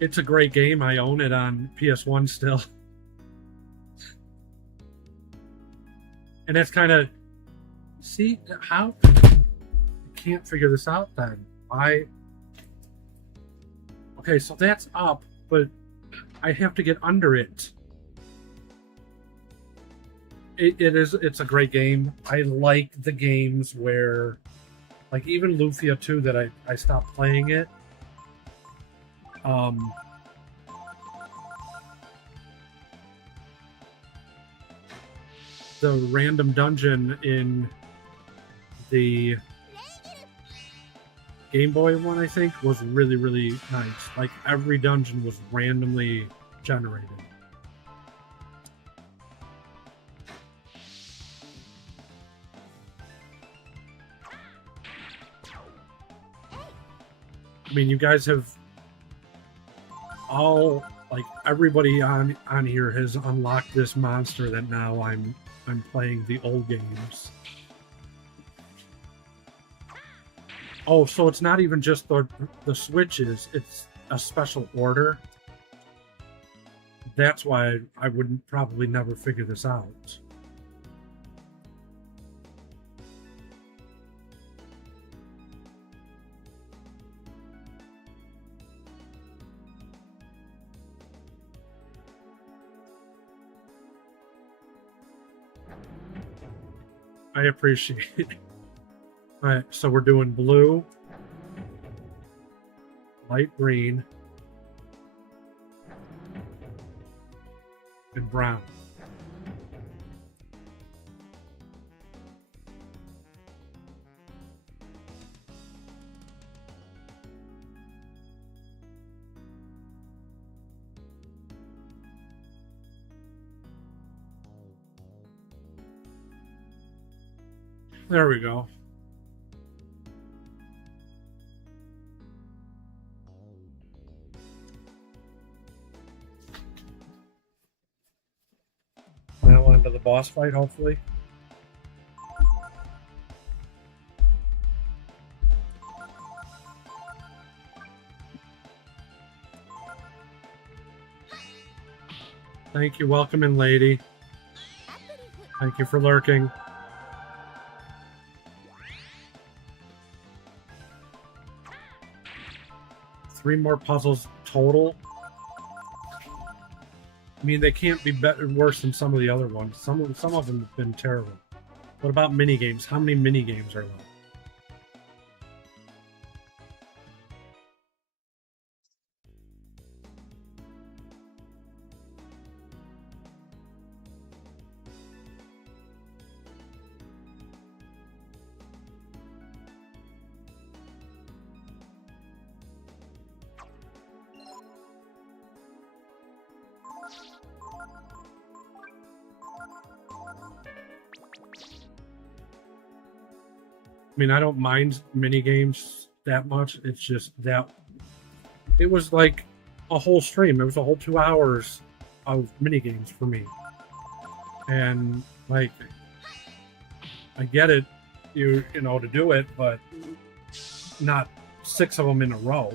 It's a great game. I own it on PS1 still. And that's kind of... See, how... I can't figure this out then. Okay, so that's up, but I have to get under it. It's a great game. I like the games where... Like, even Lufia 2 that I stopped playing it. The random dungeon in the Game Boy one, I think, was really, really nice. Like, every dungeon was randomly generated. I mean, you guys have all like everybody on here has unlocked this monster that now I'm playing the old games. Oh, so it's not even just the switches, it's a special order. That's why I wouldn't probably never figure this out. I appreciate it. All right, so we're doing blue, light green, and brown. There we go. Now on to the boss fight, hopefully. Thank you, welcome in, lady. Thank you for lurking. Three more puzzles total. I mean, they can't be better, worse than some of the other ones. Some of them have been terrible. What about mini games? How many mini games are left? I mean, I don't mind mini games that much. It's just that it was like a whole stream. It was a whole 2 hours of mini games for me. And like, I get it, you know, to do it, but not 6 of them in a row.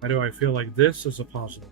Why do I feel like this is a puzzle?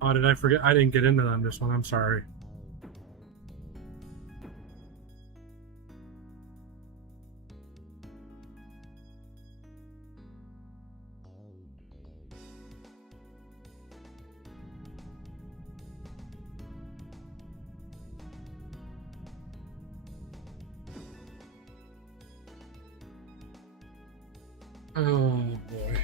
Oh, did I forget? I didn't get into them this one. I'm sorry. Oh boy.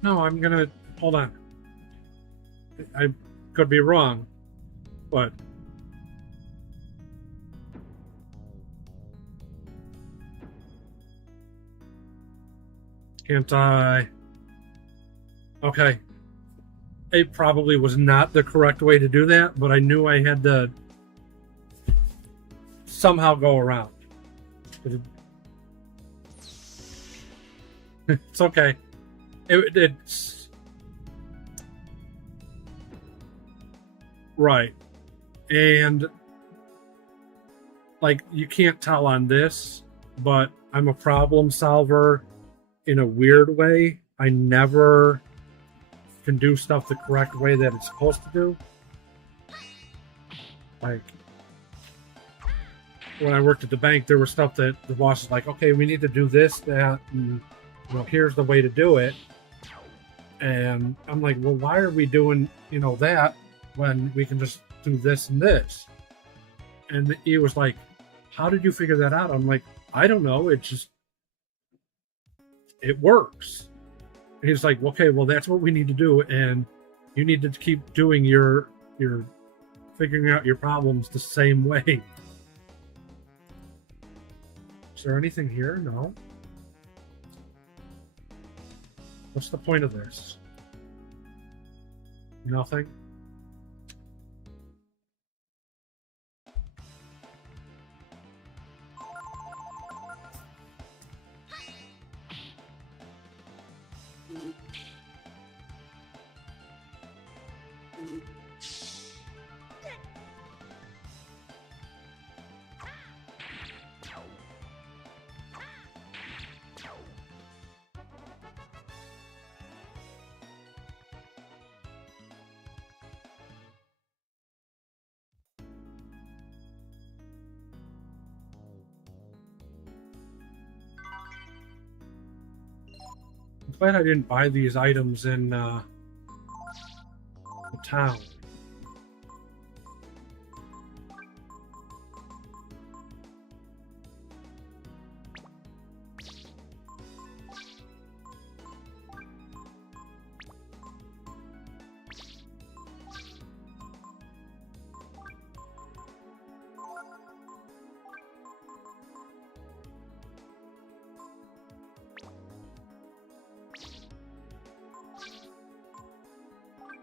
No, I'm gonna hold on. I could be wrong, but can't I? Okay. It probably was not the correct way to do that, but I knew I had to somehow go around. It's okay. It's right. And like you can't tell on this, but I'm a problem solver in a weird way. I never can do stuff the correct way that it's supposed to do. Like when I worked at the bank, there was stuff that the boss was like, okay, we need to do this, that, and here's the way to do it. And I'm like, well, why are we doing, that when we can just do this and this? And he was like, how did you figure that out? I'm like, I don't know. It works. And he's like, okay, well, that's what we need to do. And you need to keep doing your figuring out your problems the same way. Is there anything here? No. What's the point of this? Nothing. I'm glad I didn't buy these items in the town.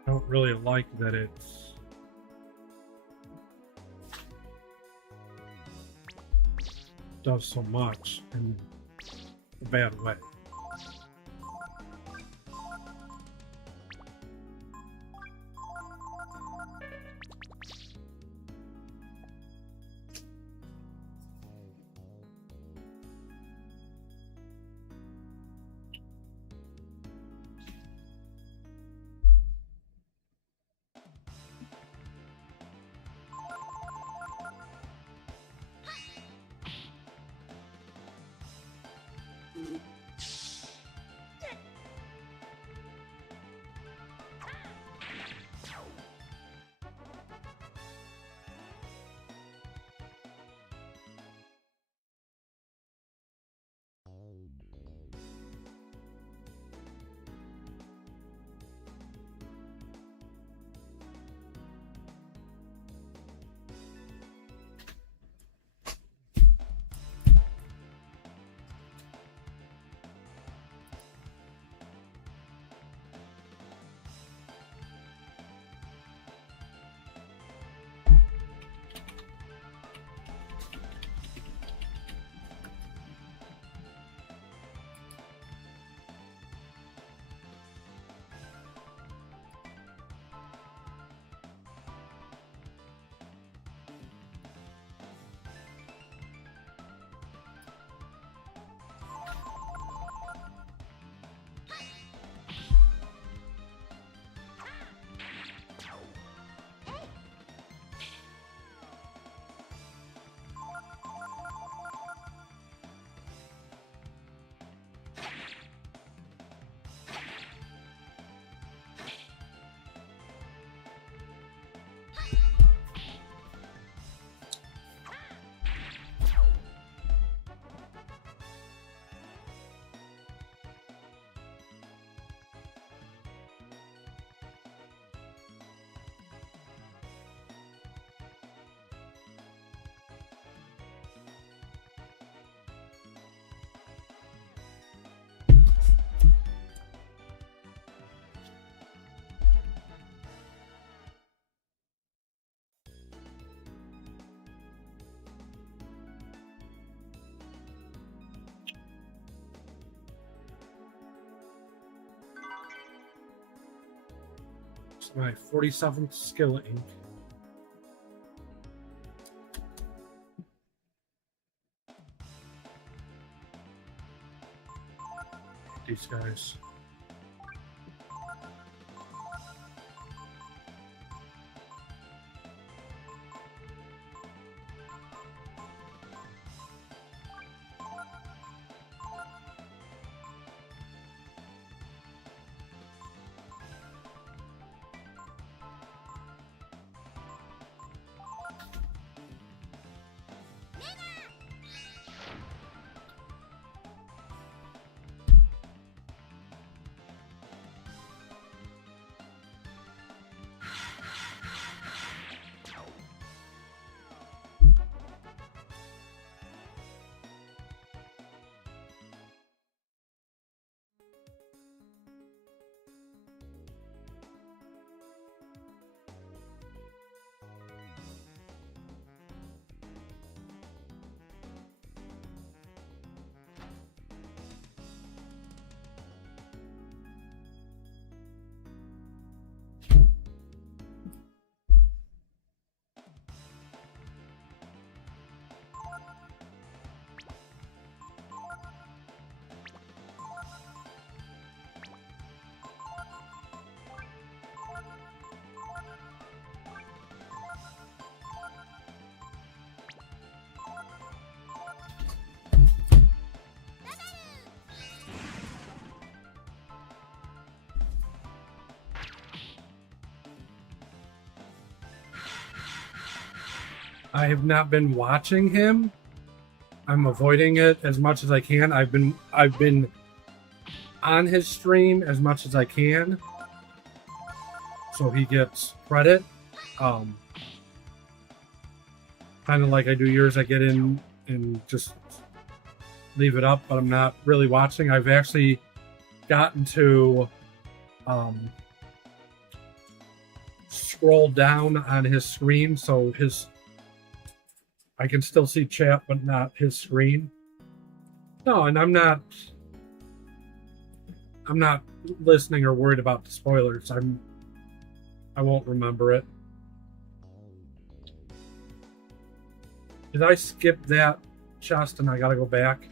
I don't really like that it's does so much in a bad way. my 47th skill ink. These guys. I have not been watching him. I'm avoiding it as much as I can. I've been on his stream as much as I can, so he gets credit. Kind of like I do yours. I get in and just leave it up, but I'm not really watching. I've actually gotten to scroll down on his screen, so I can still see chat, but not his screen. No, and I'm not listening or worried about the spoilers. I won't remember it. Did I skip that chest and I gotta go back?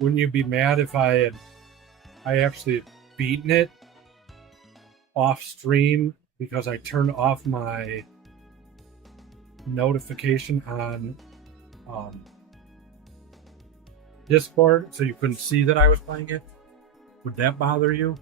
Wouldn't you be mad if I actually beaten it off stream because I turned off my notification on Discord so you couldn't see that I was playing it? Would that bother you?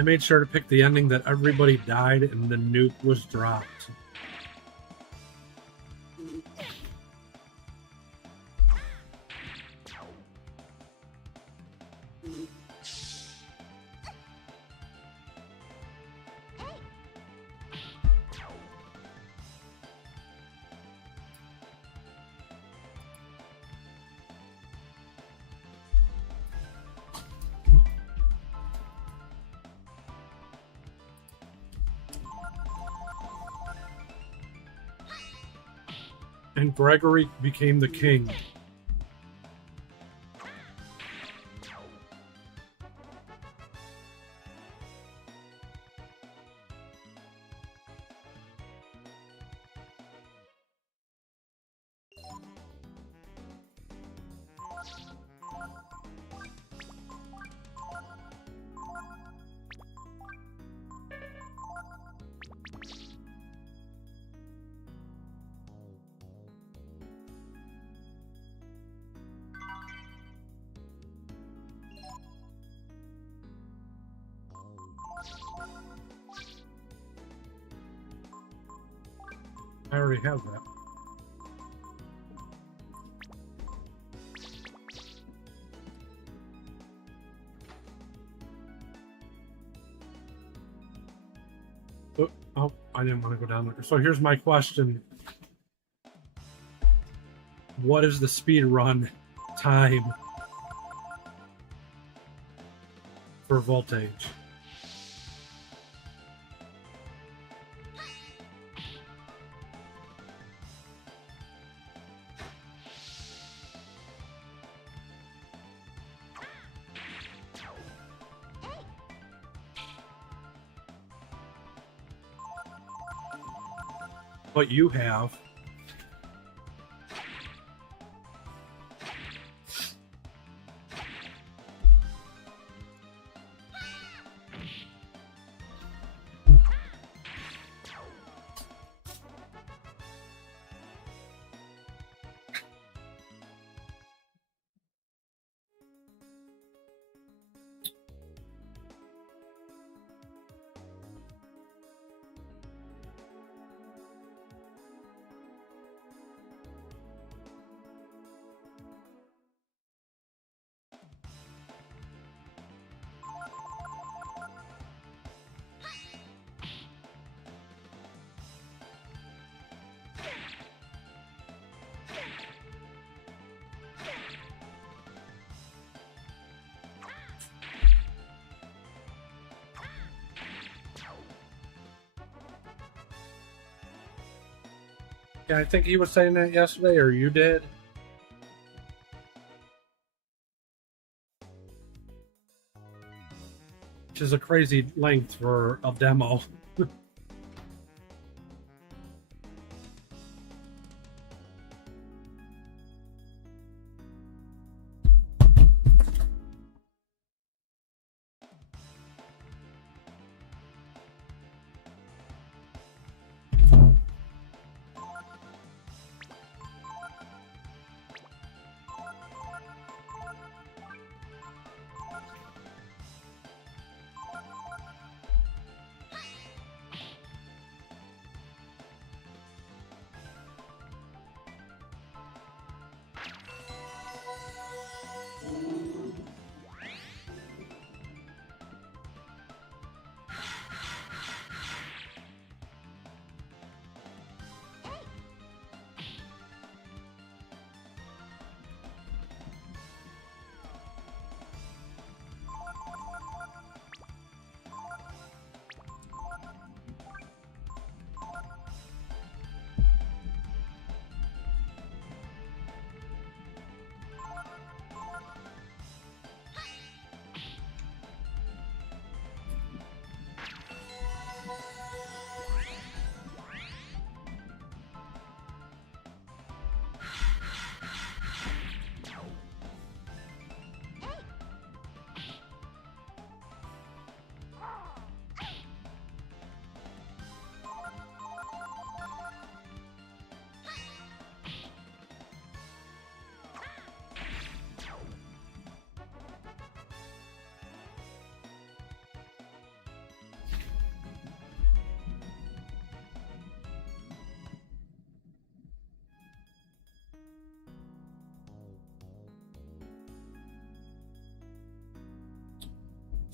I made sure to pick the ending that everybody died and the nuke was dropped. And Gregory became the king. I already have that. Oh, I didn't want to go down there. So here's my question. What is the speed run time for Voltage? What you have. Yeah, I think he was saying that yesterday, or you did. Which is a crazy length for a demo.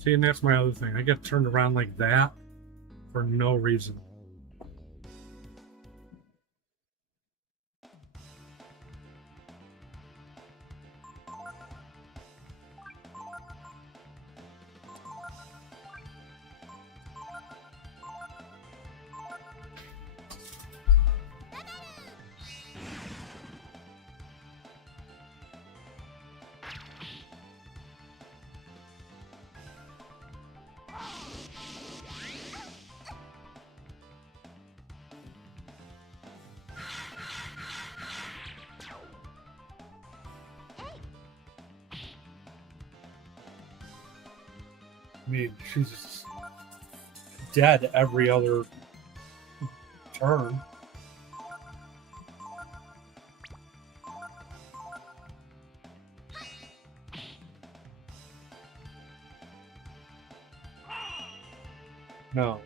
See, and that's my other thing. I get turned around like that for no reason. I mean, she's just dead every other turn. No.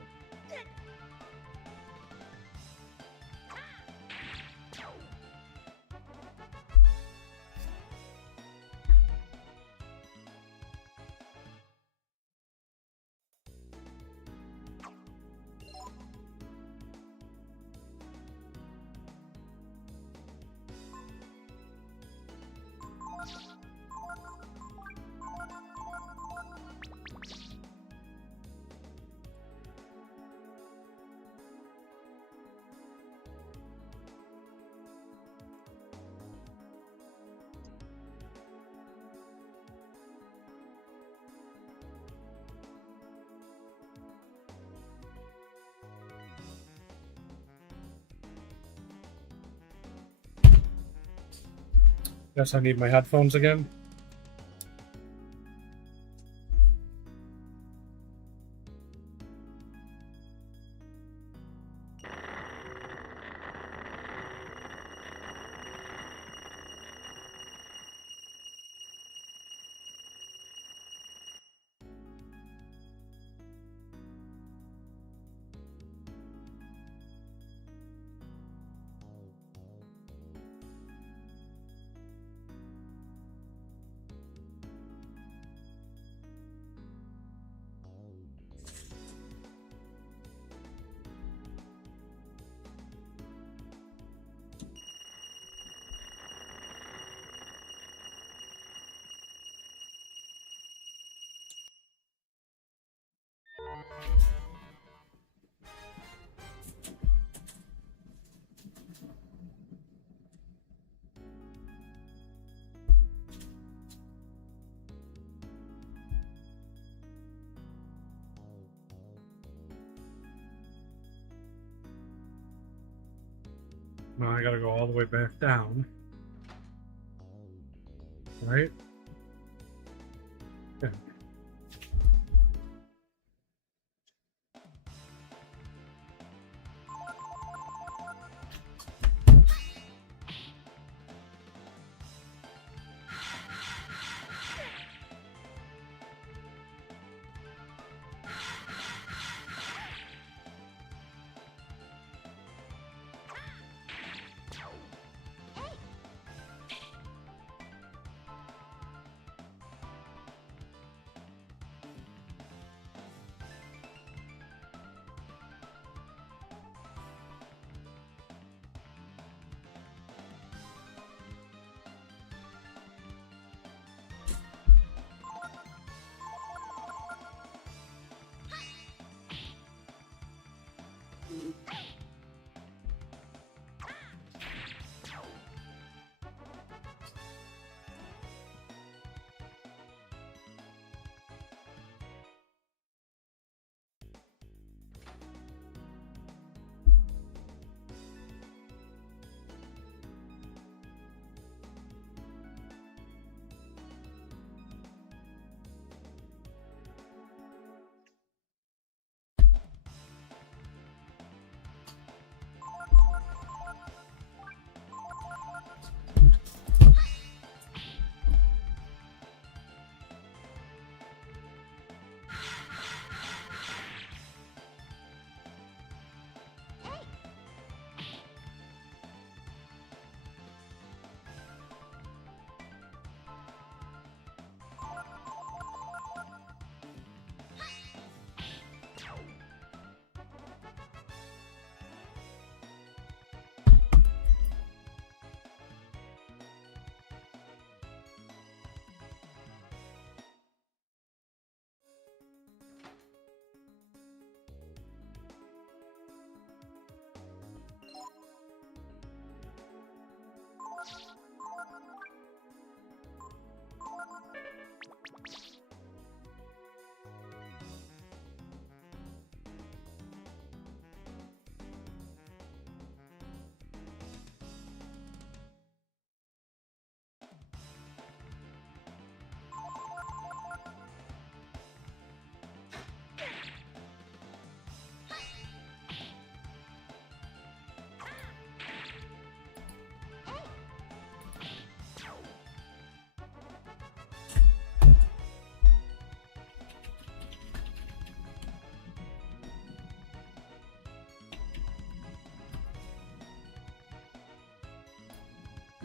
Guess I need my headphones again. Now I gotta go all the way back down. Right? Yeah.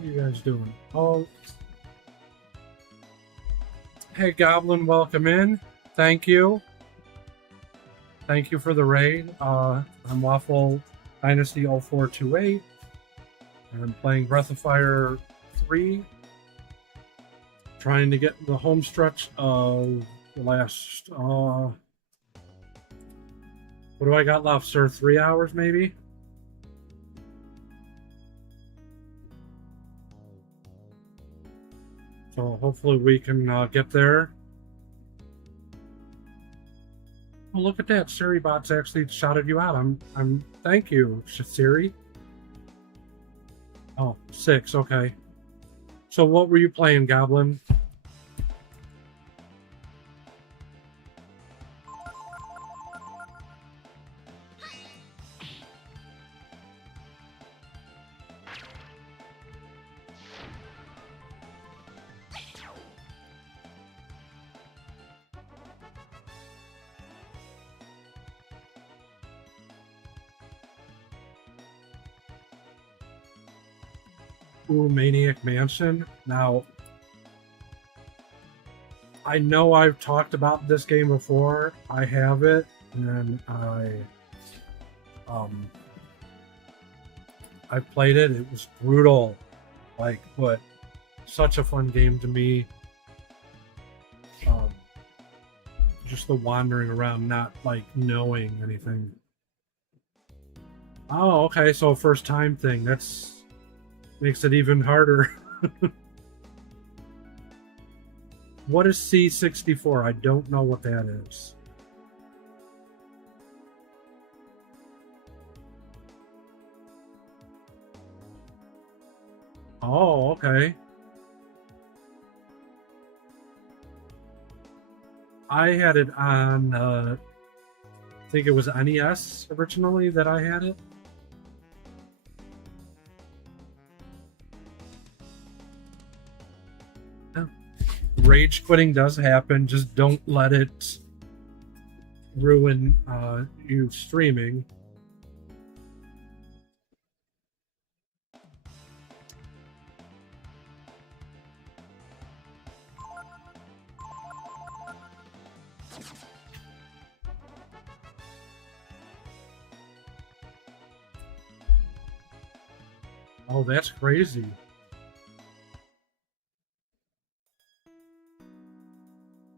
you guys doing? Oh, hey Goblin, welcome in. Thank you. Thank you for the raid. I'm Waffle Dynasty 0428. I'm playing Breath of Fire 3. Trying to get the home stretch of the last what do I got left, sir? 3 hours maybe? So hopefully we can get there. Oh, look at that! SiriBot's actually shouted you out. I'm. Thank you, Siri. Oh, 6. Okay. So what were you playing, Goblin? Ooh, Maniac Mansion. Now, I know I've talked about this game before. I have it, and I played it. It was brutal, like, but such a fun game to me. Just the wandering around, not like knowing anything. Oh, okay. So first time thing. That's makes it even harder. What is C64? I don't know what that is. Oh, okay. I had it on, I think it was NES originally that I had it. Rage quitting does happen. Just don't let it ruin you streaming. Oh, that's crazy.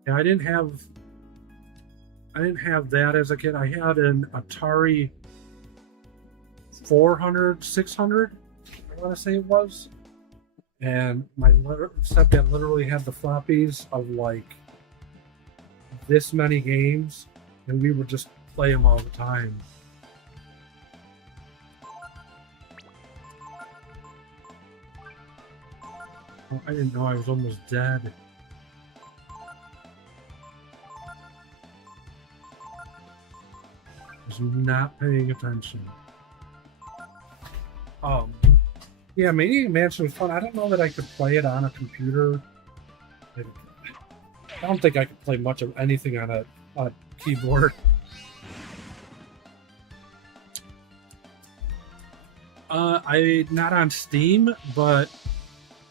Yeah, I didn't have that as a kid. I had an Atari 400, 600, I want to say it was. And my stepdad literally had the floppies of like this many games, and we would just play them all the time. Oh, I didn't know I was almost dead. I was not paying attention. Yeah, Maniac Mansion was fun. I don't know that I could play it on a computer. I don't think I could play much of anything on a keyboard. I not on Steam, but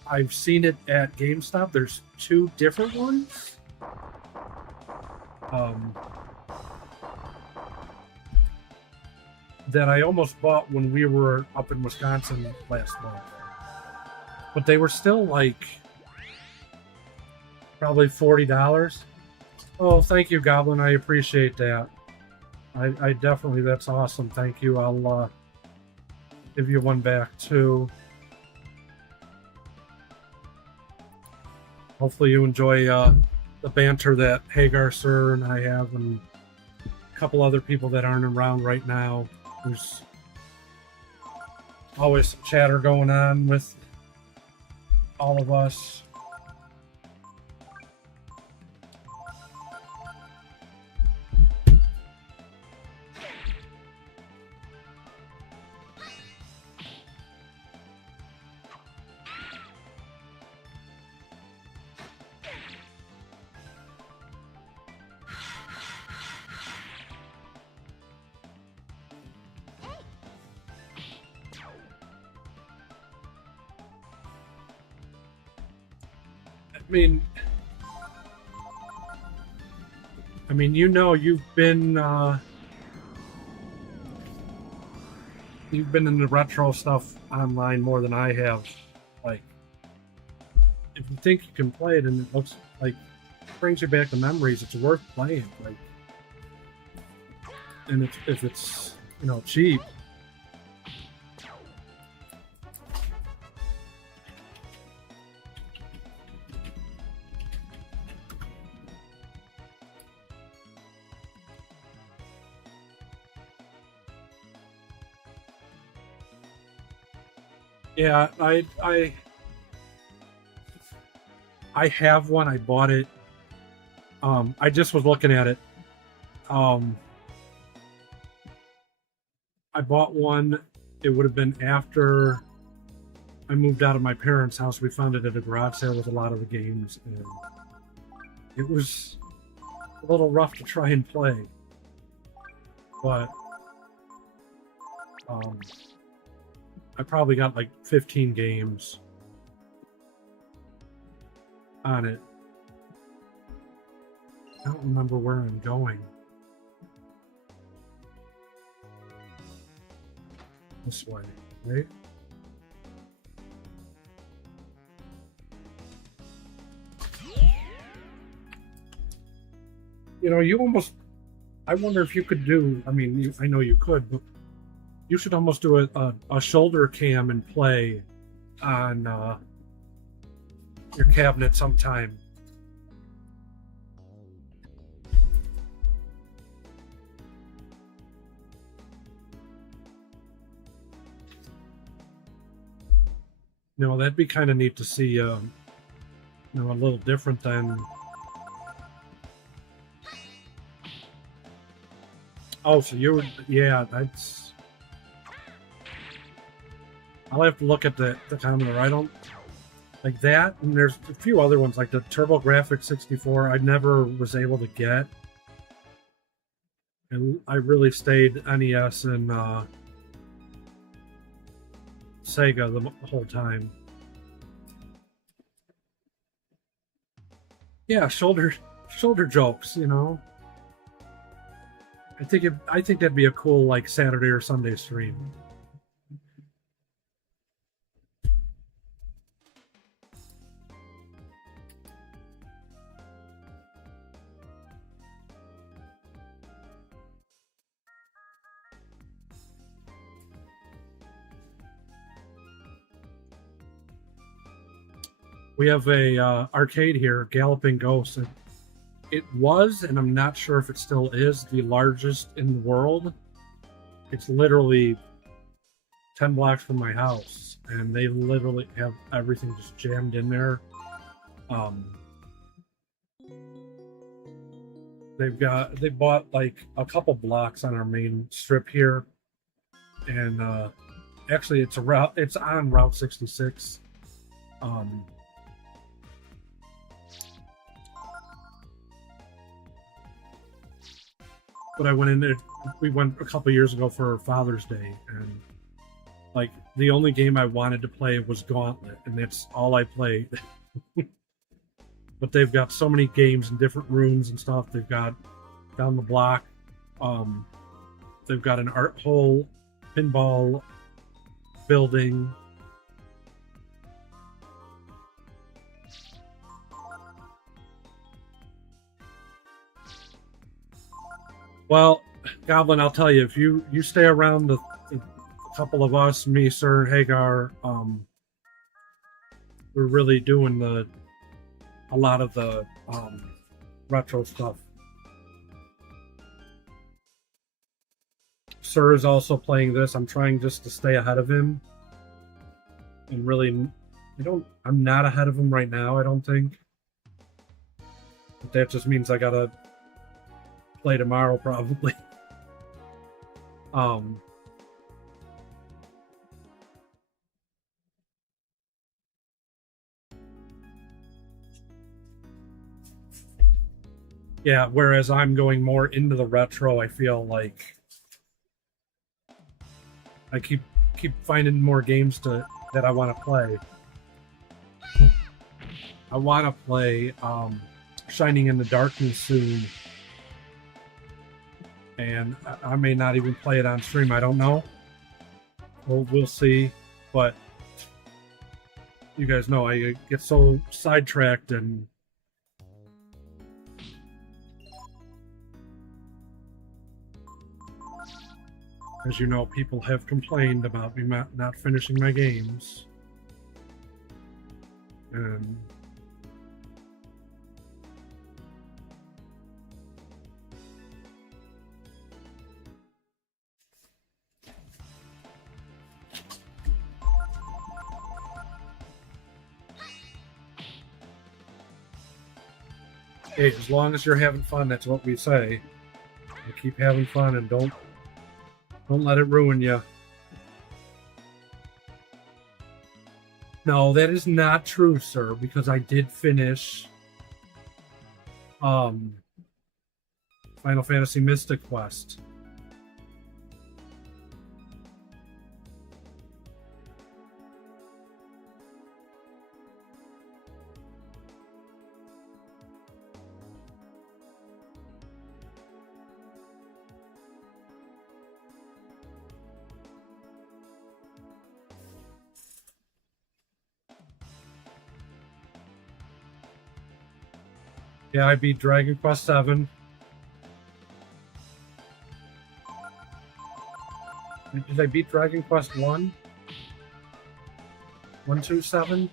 I've seen it at GameStop. There's 2 different ones. That I almost bought when we were up in Wisconsin last month. But they were still like probably $40. Oh, thank you, Goblin. I appreciate that. I definitely, that's awesome. Thank you. I'll give you one back too. Hopefully you enjoy the banter that Hagar Sir and I have, and a couple other people that aren't around right now. There's always some chatter going on with all of us. mean, you know, you've been in the retro stuff online more than I have. Like, if you think you can play it and it looks like brings you back to memories, it's worth playing. Like, and if it's cheap. Yeah, I have one. I bought it. I just was looking at it. I bought one. It would have been after I moved out of my parents' house. We found it at a garage sale with a lot of the games, and it was a little rough to try and play. But I probably got like 15 games on it. I don't remember where I'm going. This way, right? You almost... I wonder if you could do... I mean, I know you could, but you should almost do a shoulder cam and play on your cabinet sometime. That'd be kind of neat to see, a little different than... Oh, so you would... Yeah, that's... I'll have to look at the Commodore. I don't... Like that, and there's a few other ones, like the TurboGrafx 64, I never was able to get. And I really stayed NES and Sega the whole time. Yeah, shoulder jokes, I think that'd be a cool like Saturday or Sunday stream. We have a arcade here, Galloping Ghost. It was, and I'm not sure if it still is, the largest in the world. It's literally 10 blocks from my house, and they literally have everything just jammed in there. They bought like a couple blocks on our main strip here, and actually it's on Route 66. But I went in there. We went a couple years ago for Father's Day, and like the only game I wanted to play was Gauntlet, and that's all I played. But they've got so many games in different rooms and stuff. They've got down the block. They've got an art whole pinball building. Well, Goblin, I'll tell you, if you stay around a couple of us, me, Sir, Hagar, we're really doing a lot of the retro stuff. Sir is also playing this. I'm trying just to stay ahead of him. And really, I'm not ahead of him right now, I don't think. But that just means I gotta play tomorrow probably. Yeah, whereas I'm going more into the retro, I feel like I keep finding more games that I want to play. I want to play Shining in the Darkness soon, and I may not even play it on stream. I don't know. We'll see, but you guys know I get so sidetracked and as you know, people have complained about me not finishing my games. And hey, as long as you're having fun, that's what we say. You keep having fun and don't let it ruin you. No, that is not true, sir, because I did finish Final Fantasy Mystic Quest. Yeah, I beat Dragon Quest 7. Did I beat Dragon Quest 1? 127?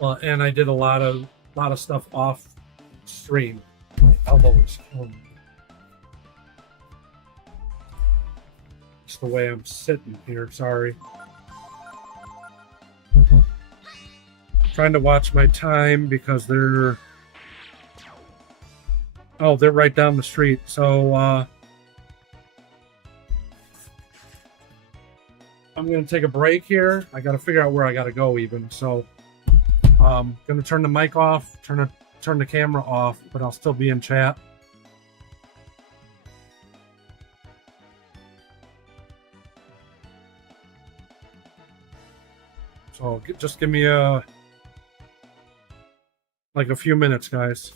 Well, and I did a lot of stuff off stream. My elbow is killing me. Just the way I'm sitting here, sorry. Trying to watch my time because they're right down the street. So I'm gonna take a break here. I gotta figure out where I gotta go even. So gonna turn the mic off, turn the camera off, but I'll still be in chat. So just give me a few minutes, guys.